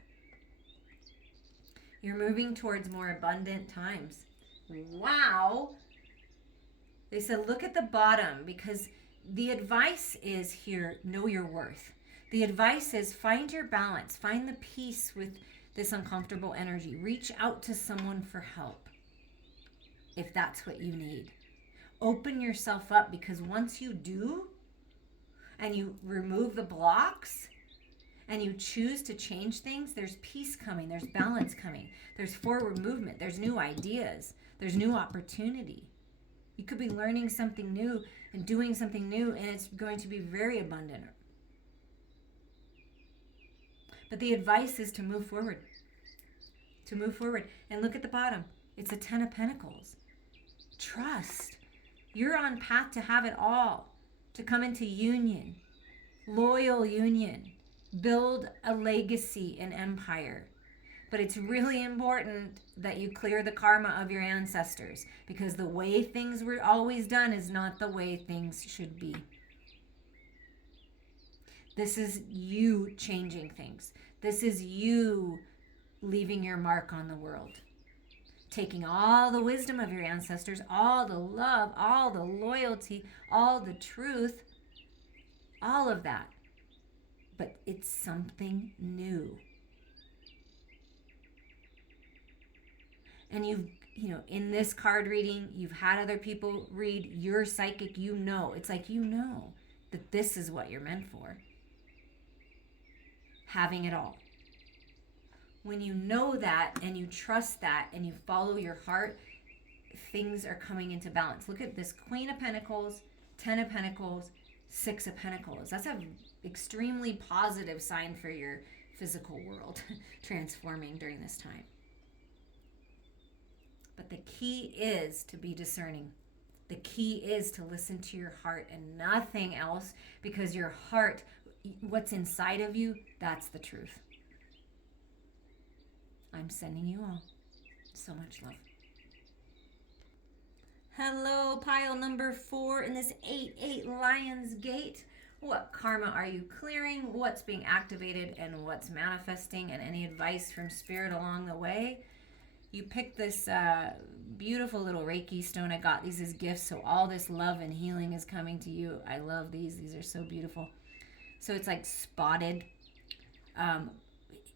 You're moving towards more abundant times. Wow. They said, look at the bottom, because the advice is here, know your worth. The advice is find your balance, find the peace with this uncomfortable energy. Reach out to someone for help if that's what you need. Open yourself up, because once you do and you remove the blocks and you choose to change things, there's peace coming, there's balance coming, there's forward movement, there's new ideas, there's new opportunity. You could be learning something new and doing something new, and it's going to be very abundant. But the advice is to move forward. To move forward. And look at the bottom. It's a 10 of Pentacles. Trust. You're on path to have it all. To come into union. Loyal union. Build a legacy and empire. But it's really important that you clear the karma of your ancestors, because the way things were always done is not the way things should be. This is you changing things. This is you leaving your mark on the world. Taking all the wisdom of your ancestors, all the love, all the loyalty, all the truth, all of that. But it's something new. And in this card reading, you've had other people read, you're psychic, it's like that this is what you're meant for. Having it all. When you know that and you trust that and you follow your heart, things are coming into balance. Look at this: Queen of Pentacles, 10 of Pentacles, 6 of Pentacles. That's an extremely positive sign for your physical world transforming during this time. But the key is to be discerning. The key is to listen to your heart and nothing else, because your heart, what's inside of you, that's the truth. I'm sending you all so much love. Hello, pile number 4 in this 8-8 Lion's Gate. What karma are you clearing? What's being activated and what's manifesting? And any advice from Spirit along the way? You picked this beautiful little Reiki stone. I got these as gifts, so all this love and healing is coming to you. I love these. These are so beautiful. So it's like spotted.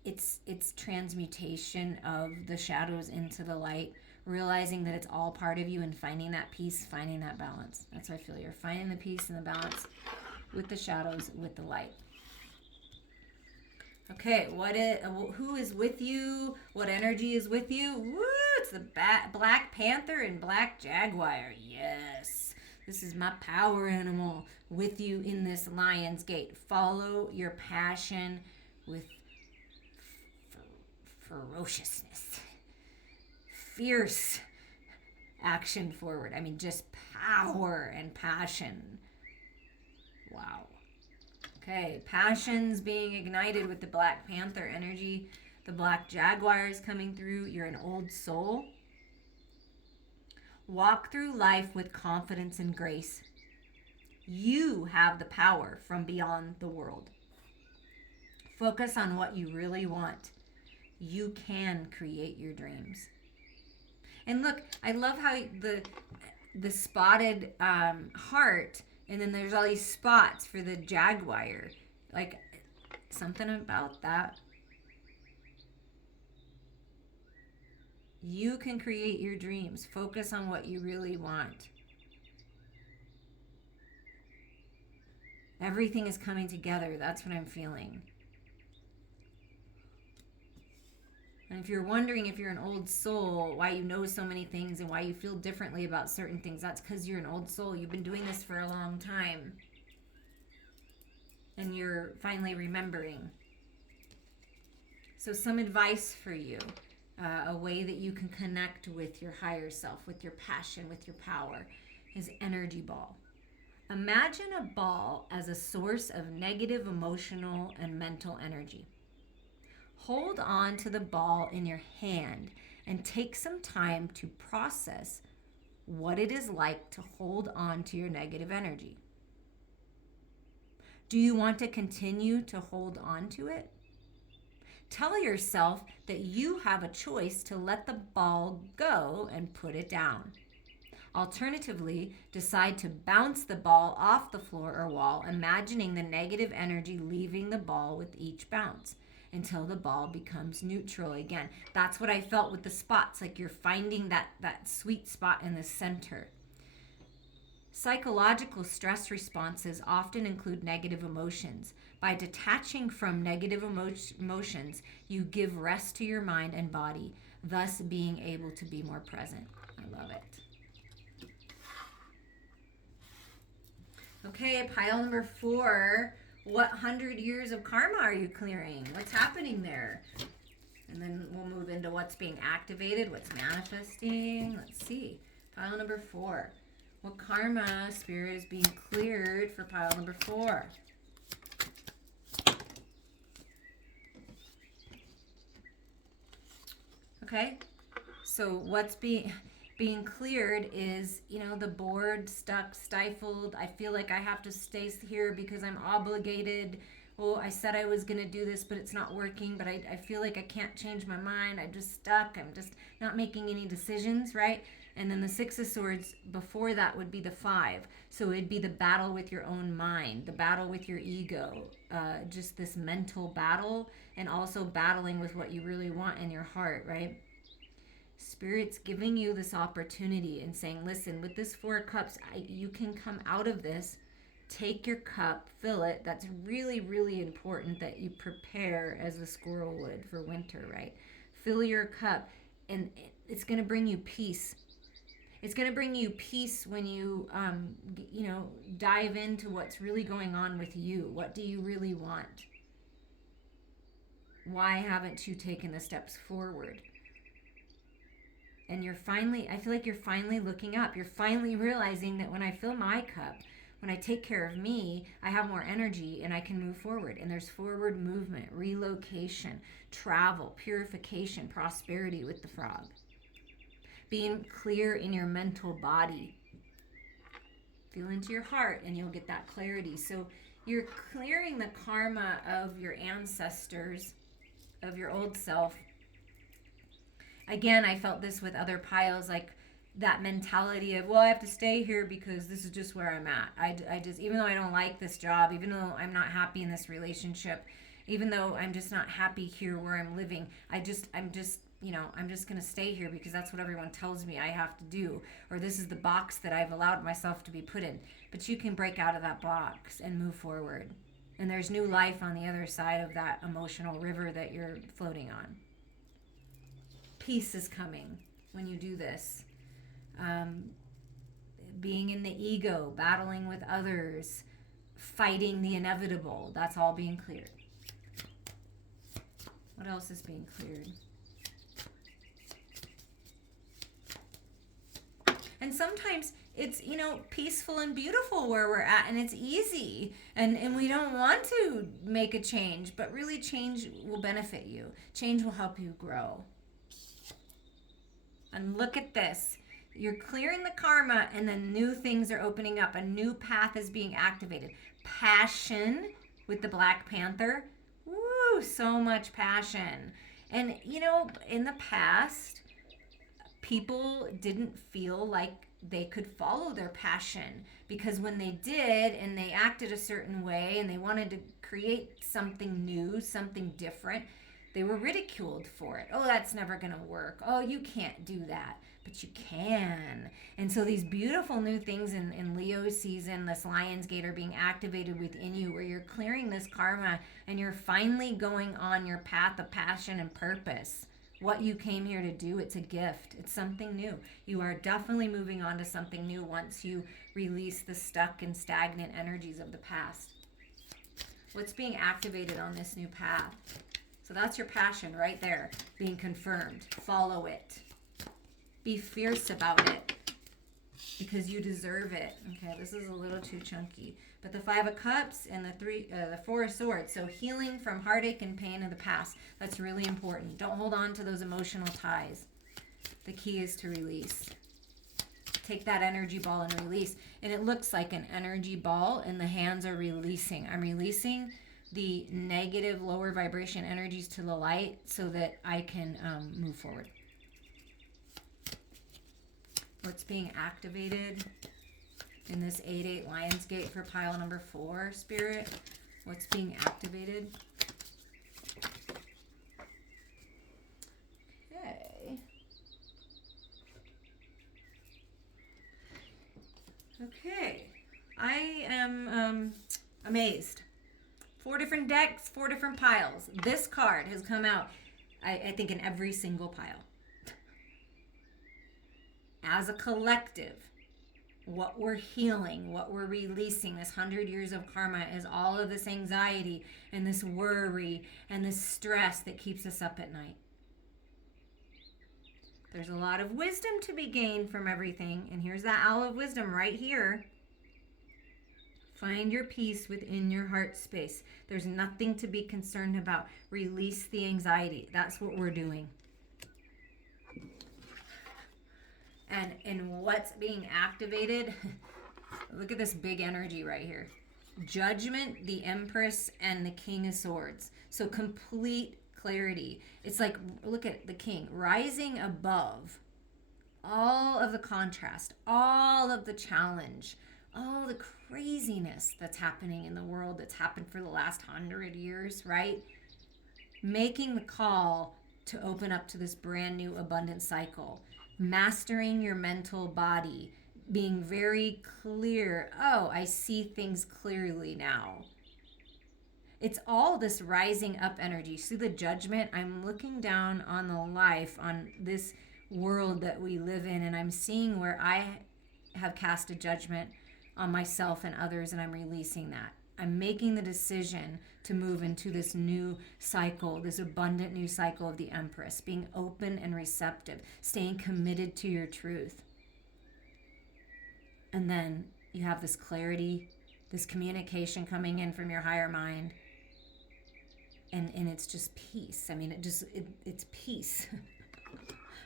It's transmutation of the shadows into the light, realizing that it's all part of you and finding that peace, finding that balance. That's what I feel. You're finding the peace and the balance with the shadows, with the light. Okay, who is with you? What energy is with you? Woo, it's the Black Panther and Black Jaguar. Yes, this is my power animal with you in this Lion's Gate. Follow your passion with ferociousness, fierce action forward. I mean, just power and passion. Wow. Okay, passion's being ignited with the Black Panther energy. The Black Jaguar is coming through. You're an old soul. Walk through life with confidence and grace. You have the power from beyond the world. Focus on what you really want. You can create your dreams. And look, I love how the spotted heart, and then there's all these spots for the jaguar. Like, something about that. You can create your dreams. Focus on what you really want. Everything is coming together. That's what I'm feeling. And if you're wondering if you're an old soul, why you know so many things and why you feel differently about certain things, that's because you're an old soul. You've been doing this for a long time. And you're finally remembering. So some advice for you. A way that you can connect with your higher self, with your passion, with your power, is energy ball. Imagine a ball as a source of negative emotional and mental energy. Hold on to the ball in your hand and take some time to process what it is like to hold on to your negative energy. Do you want to continue to hold on to it? Tell yourself that you have a choice to let the ball go and put it down. Alternatively, decide to bounce the ball off the floor or wall, imagining the negative energy leaving the ball with each bounce until the ball becomes neutral again. That's what I felt with the spots, like you're finding that sweet spot in the center. Psychological stress responses often include negative emotions. By detaching from negative emotions, you give rest to your mind and body, thus being able to be more present. I love it. Okay, pile number 4. What 100 years of karma are you clearing? What's happening there? And then we'll move into what's being activated, what's manifesting. Let's see. Pile number 4. What karma spirit is being cleared for pile number 4? Okay, so what's being cleared is, the bored, stuck, stifled. I feel like I have to stay here because I'm obligated. Oh, I said I was going to do this, but it's not working. But I feel like I can't change my mind. I'm just stuck. I'm just not making any decisions, right? And then the 6 of Swords before that would be the 5. So it'd be the battle with your own mind, the battle with your ego, just this mental battle, and also battling with what you really want in your heart, right? Spirit's giving you this opportunity and saying, listen, with this 4 of Cups, you can come out of this. Take your cup, fill it. That's really, really important that you prepare as the squirrel would for winter, right? Fill your cup, and it's going to bring you peace. It's going to bring you peace when you, dive into what's really going on with you. What do you really want? Why haven't you taken the steps forward? And I feel like you're finally looking up. You're finally realizing that when I fill my cup, when I take care of me, I have more energy and I can move forward. And there's forward movement, relocation, travel, purification, prosperity with the frog. Being clear in your mental body. Feel into your heart and you'll get that clarity. So you're clearing the karma of your ancestors, of your old self. Again, I felt this with other piles, like that mentality of, well, I have to stay here because this is just where I'm at. I just, even though I don't like this job, even though I'm not happy in this relationship, even though I'm just not happy here where I'm living, I'm just going to stay here because that's what everyone tells me I have to do, or this is the box that I've allowed myself to be put in. But you can break out of that box and move forward. And there's new life on the other side of that emotional river that you're floating on. Peace is coming when you do this. Being in the ego, battling with others, fighting the inevitable, that's all being cleared. What else is being cleared? And sometimes it's, peaceful and beautiful where we're at, and it's easy, and we don't want to make a change, but really change will benefit you. Change will help you grow. And look at this. You're clearing the karma, and then new things are opening up. A new path is being activated. Passion with the Black Panther. Woo, so much passion. And, in the past, people didn't feel like they could follow their passion, because when they did and they acted a certain way and they wanted to create something new, something different, they were ridiculed for it. Oh, that's never going to work. Oh, you can't do that. But you can. And so these beautiful new things in Leo season, this Lion's Gate, are being activated within you, where you're clearing this karma and you're finally going on your path of passion and purpose. What you came here to do, it's a gift. It's something new. You are definitely moving on to something new once you release the stuck and stagnant energies of the past. What's being activated on this new path? So that's your passion right there, being confirmed. Follow it. Be fierce about it because you deserve it. Okay, this is a little too chunky. But the 5 of Cups and the 4 of Swords. So healing from heartache and pain of the past. That's really important. Don't hold on to those emotional ties. The key is to release. Take that energy ball and release. And it looks like an energy ball and the hands are releasing. I'm releasing the negative, lower vibration energies to the light so that I can move forward. What's being activated in this 8-8 Lionsgate for pile number 4, Spirit? What's being activated? Okay. Okay. I am amazed. 4 different decks, 4 different piles. This card has come out, I think, in every single pile. As a collective, what we're healing, what we're releasing, this 100 years of karma, is all of this anxiety and this worry and this stress that keeps us up at night. There's a lot of wisdom to be gained from everything, and here's that owl of wisdom right here. Find your peace within your heart space. There's nothing to be concerned about. Release the anxiety. That's what we're doing. And what's being activated? Look at this big energy right here. Judgment, the Empress, and the King of Swords. So complete clarity. It's like, look at the King rising above all of the contrast, all of the challenge, all the craziness that's happening in the world, that's happened for the last 100 years, right? Making the call to open up to this brand new abundant cycle. Mastering your mental body, being very clear. Oh, I see things clearly now. It's all this rising up energy. See the judgment? I'm looking down on the life, on this world that we live in, and I'm seeing where I have cast a judgment on myself and others, and I'm releasing that. I'm making the decision to move into this new cycle, this abundant new cycle of the Empress, being open and receptive, staying committed to your truth. And then you have this clarity, this communication coming in from your higher mind. And it's just peace. I mean, it's peace.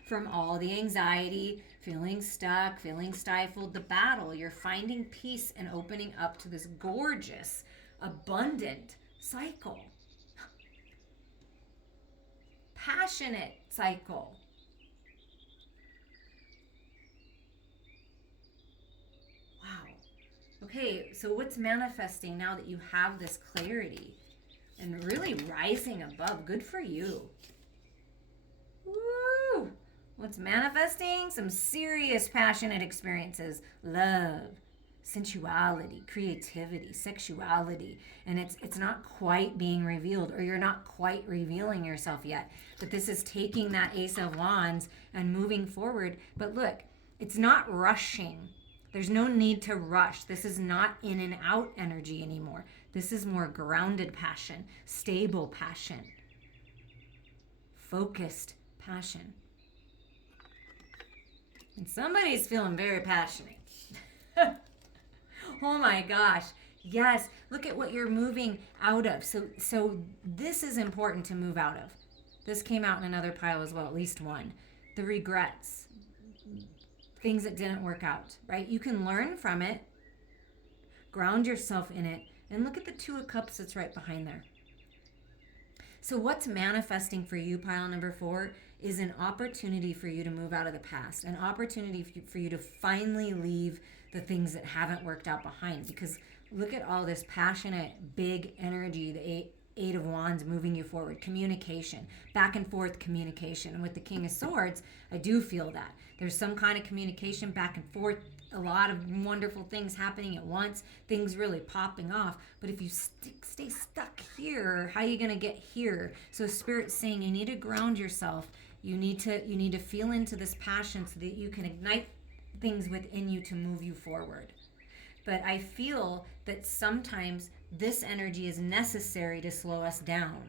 From all the anxiety, feeling stuck, feeling stifled, the battle, you're finding peace and opening up to this gorgeous, abundant cycle. Passionate cycle. Wow. Okay, so what's manifesting now that you have this clarity and really rising above? Good for you. Woo! What's manifesting? Some serious passionate experiences. Love, sensuality, creativity, sexuality. And it's not quite being revealed, or you're not quite revealing yourself yet. But this is taking that Ace of Wands and moving forward. But look, it's not rushing. There's no need to rush. This is not in and out energy anymore. This is more grounded passion, stable passion, focused passion. And somebody's feeling very passionate. Oh my gosh. Yes. Look at what you're moving out of. So this is important to move out of. This came out in another pile as well, at least one. The regrets. Things that didn't work out, right? You can learn from it. Ground yourself in it. And look at the Two of Cups that's right behind there. So what's manifesting for you, pile number 4, is an opportunity for you to move out of the past, an opportunity for you to finally leave the things that haven't worked out behind. Because look at all this passionate, big energy, the Eight of Wands moving you forward. Communication, back and forth communication. And with the King of Swords, I do feel that. There's some kind of communication back and forth, a lot of wonderful things happening at once, things really popping off. But if you stay stuck here, how are you going to get here? So Spirit's saying you need to ground yourself. You need to feel into this passion so that you can ignite things within you to move you forward. But I feel that sometimes this energy is necessary to slow us down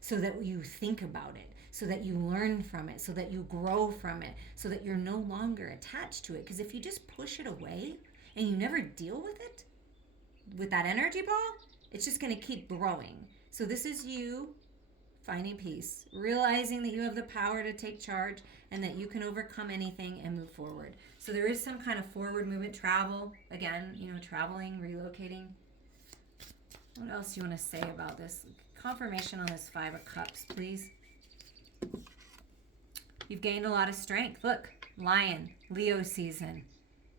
so that you think about it, so that you learn from it, so that you grow from it, so that you're no longer attached to it. Because if you just push it away and you never deal with it, with that energy ball, it's just going to keep growing. So this is you finding peace, realizing that you have the power to take charge and that you can overcome anything and move forward. So there is some kind of forward movement, travel, again, traveling, relocating. What else do you want to say about this? Confirmation on this Five of Cups, please. You've gained a lot of strength. Look, Lion, Leo season,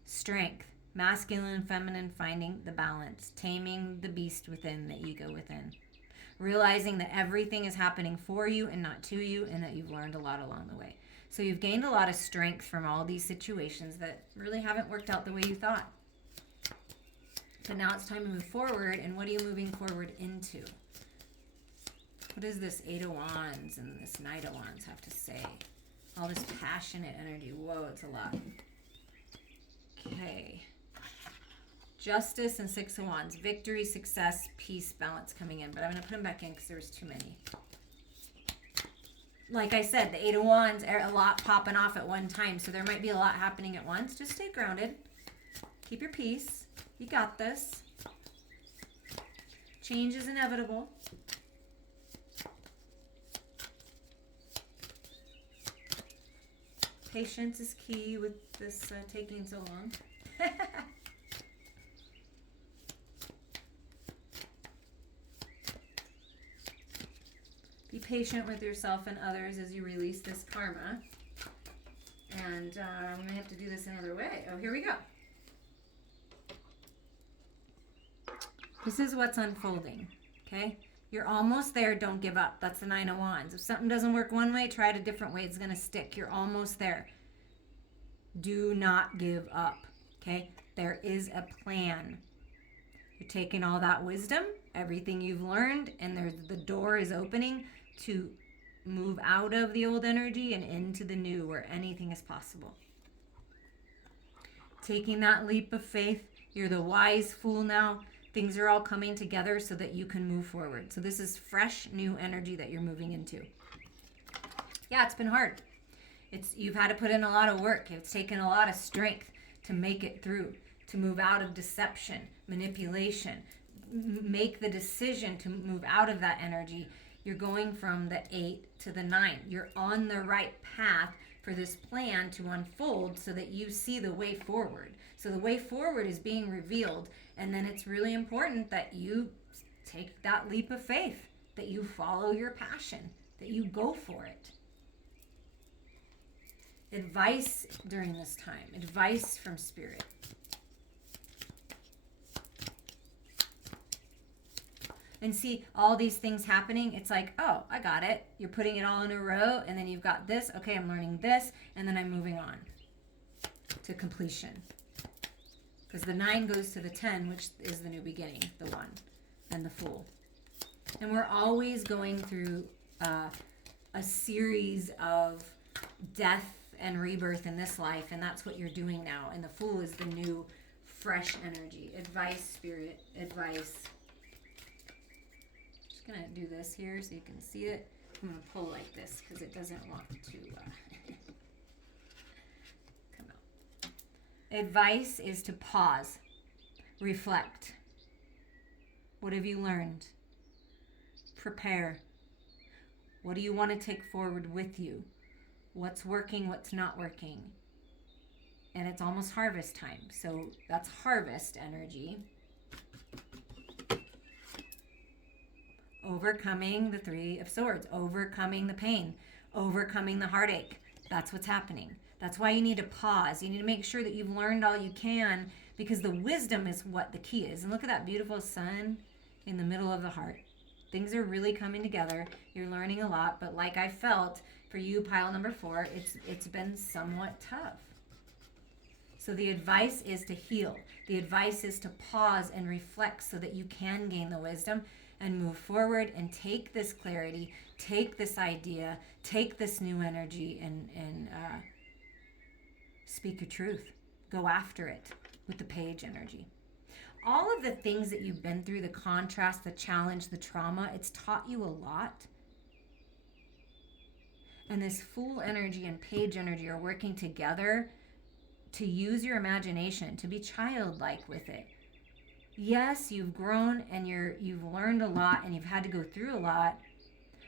strength, masculine and feminine, finding the balance, taming the beast within, the ego within, realizing that everything is happening for you and not to you, and that you've learned a lot along the way. So you've gained a lot of strength from all these situations that really haven't worked out the way you thought. So now it's time to move forward, and what are you moving forward into? What does this Eight of Wands and this Knight of Wands have to say? All this passionate energy. Whoa, it's a lot. Okay. Justice and Six of Wands. Victory, success, peace, balance coming in. But I'm going to put them back in because there was too many. Like I said, the Eight of Wands are a lot popping off at one time. So there might be a lot happening at once. Just stay grounded. Keep your peace. You got this. Change is inevitable. Patience is key with this taking so long. Be patient with yourself and others as you release this karma. And I'm going to have to do this another way. Oh, here we go. This is what's unfolding, okay? You're almost there. Don't give up. That's the Nine of Wands. If something doesn't work one way, try it a different way. It's going to stick. You're almost there. Do not give up, okay? There is a plan. You're taking all that wisdom, everything you've learned, and the door is opening to move out of the old energy and into the new where anything is possible. Taking that leap of faith, you're the wise fool now. Things are all coming together so that you can move forward. So this is fresh, new energy that you're moving into. Yeah, it's been hard. You've had to put in a lot of work. It's taken a lot of strength to make it through, to move out of deception, manipulation, make the decision to move out of that energy. You're going from the 8 to the 9. You're on the right path for this plan to unfold so that you see the way forward. So the way forward is being revealed. And then it's really important that you take that leap of faith, that you follow your passion, that you go for it. Advice during this time, advice from Spirit. And see all these things happening. It's like, oh, I got it. You're putting it all in a row, and then you've got this. Okay, I'm learning this, and then I'm moving on to completion. Because the 9 goes to the 10, which is the new beginning, the 1, and the Fool. And we're always going through a series of death and rebirth in this life, and that's what you're doing now. And the Fool is the new, fresh energy. Advice, Spirit, advice. Just going to do this here so you can see it. I'm going to pull like this because it doesn't want to come out. Advice is to pause, reflect. What have you learned? Prepare. What do you want to take forward with you? What's working, what's not working? And it's almost harvest time. So that's harvest energy. Overcoming the 3 of Swords, overcoming the pain, overcoming the heartache. That's what's happening. That's why you need to pause. You need to make sure that you've learned all you can, because the wisdom is what the key is. And look at that beautiful sun in the middle of the heart. Things are really coming together. You're learning a lot, but like I felt for you, pile number 4, it's been somewhat tough. So the advice is to heal. The advice is to pause and reflect so that you can gain the wisdom and move forward and take this clarity, take this idea, take this new energy and speak your truth. Go after it with the Page energy. All of the things that you've been through, the contrast, the challenge, the trauma, it's taught you a lot. And this Fool energy and Page energy are working together to use your imagination, to be childlike with it. Yes, you've grown and you've learned a lot and you've had to go through a lot.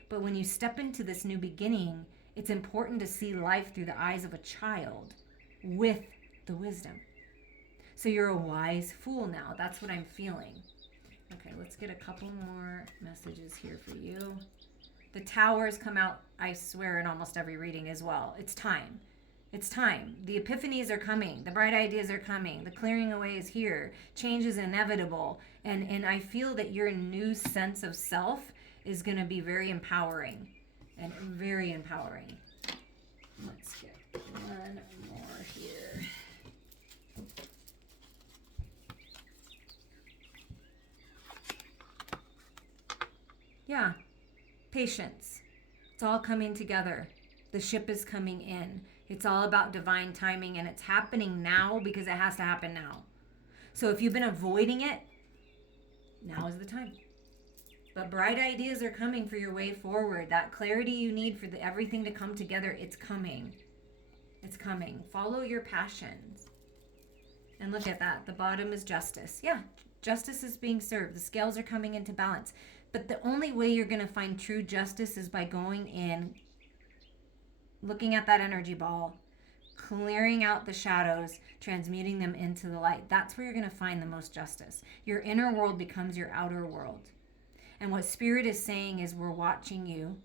But when you step into this new beginning, it's important to see life through the eyes of a child with the wisdom. So you're a wise fool now. That's what I'm feeling. Okay, let's get a couple more messages here for you. The towers come out, I swear, in almost every reading as well. It's time. It's time. The epiphanies are coming. The bright ideas are coming. The clearing away is here. Change is inevitable. And I feel that your new sense of self is going to be very empowering. And very empowering. Let's get one more here. Yeah. Patience. It's all coming together. The ship is coming in. It's all about divine timing, and it's happening now because it has to happen now. So if you've been avoiding it, now is the time. But bright ideas are coming for your way forward. That clarity you need for everything to come together, it's coming. It's coming. Follow your passions. And look at that. The bottom is justice. Yeah, justice is being served. The scales are coming into balance. But the only way you're going to find true justice is by going in, looking at that energy ball, clearing out the shadows, transmuting them into the light. That's where you're going to find the most justice. Your inner world becomes your outer world. And what Spirit is saying is, we're watching you,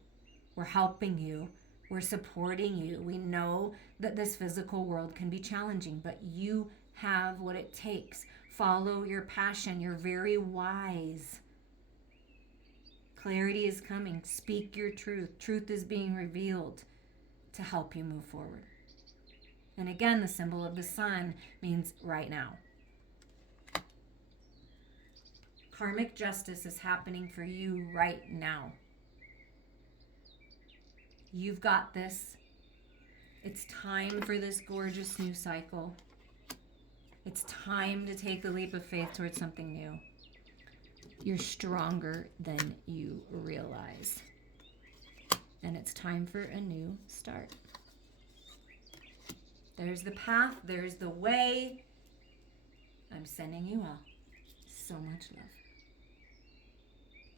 we're helping you, we're supporting you. We know that this physical world can be challenging, but you have what it takes. Follow your passion. You're very wise. Clarity is coming. Speak your truth. Truth is being revealed to help you move forward. And again, the symbol of the sun means right now. Karmic justice is happening for you right now. You've got this. It's time for this gorgeous new cycle. It's time to take the leap of faith towards something new. You're stronger than you realize. And it's time for a new start. There's the path. There's the way. I'm sending you all so much love.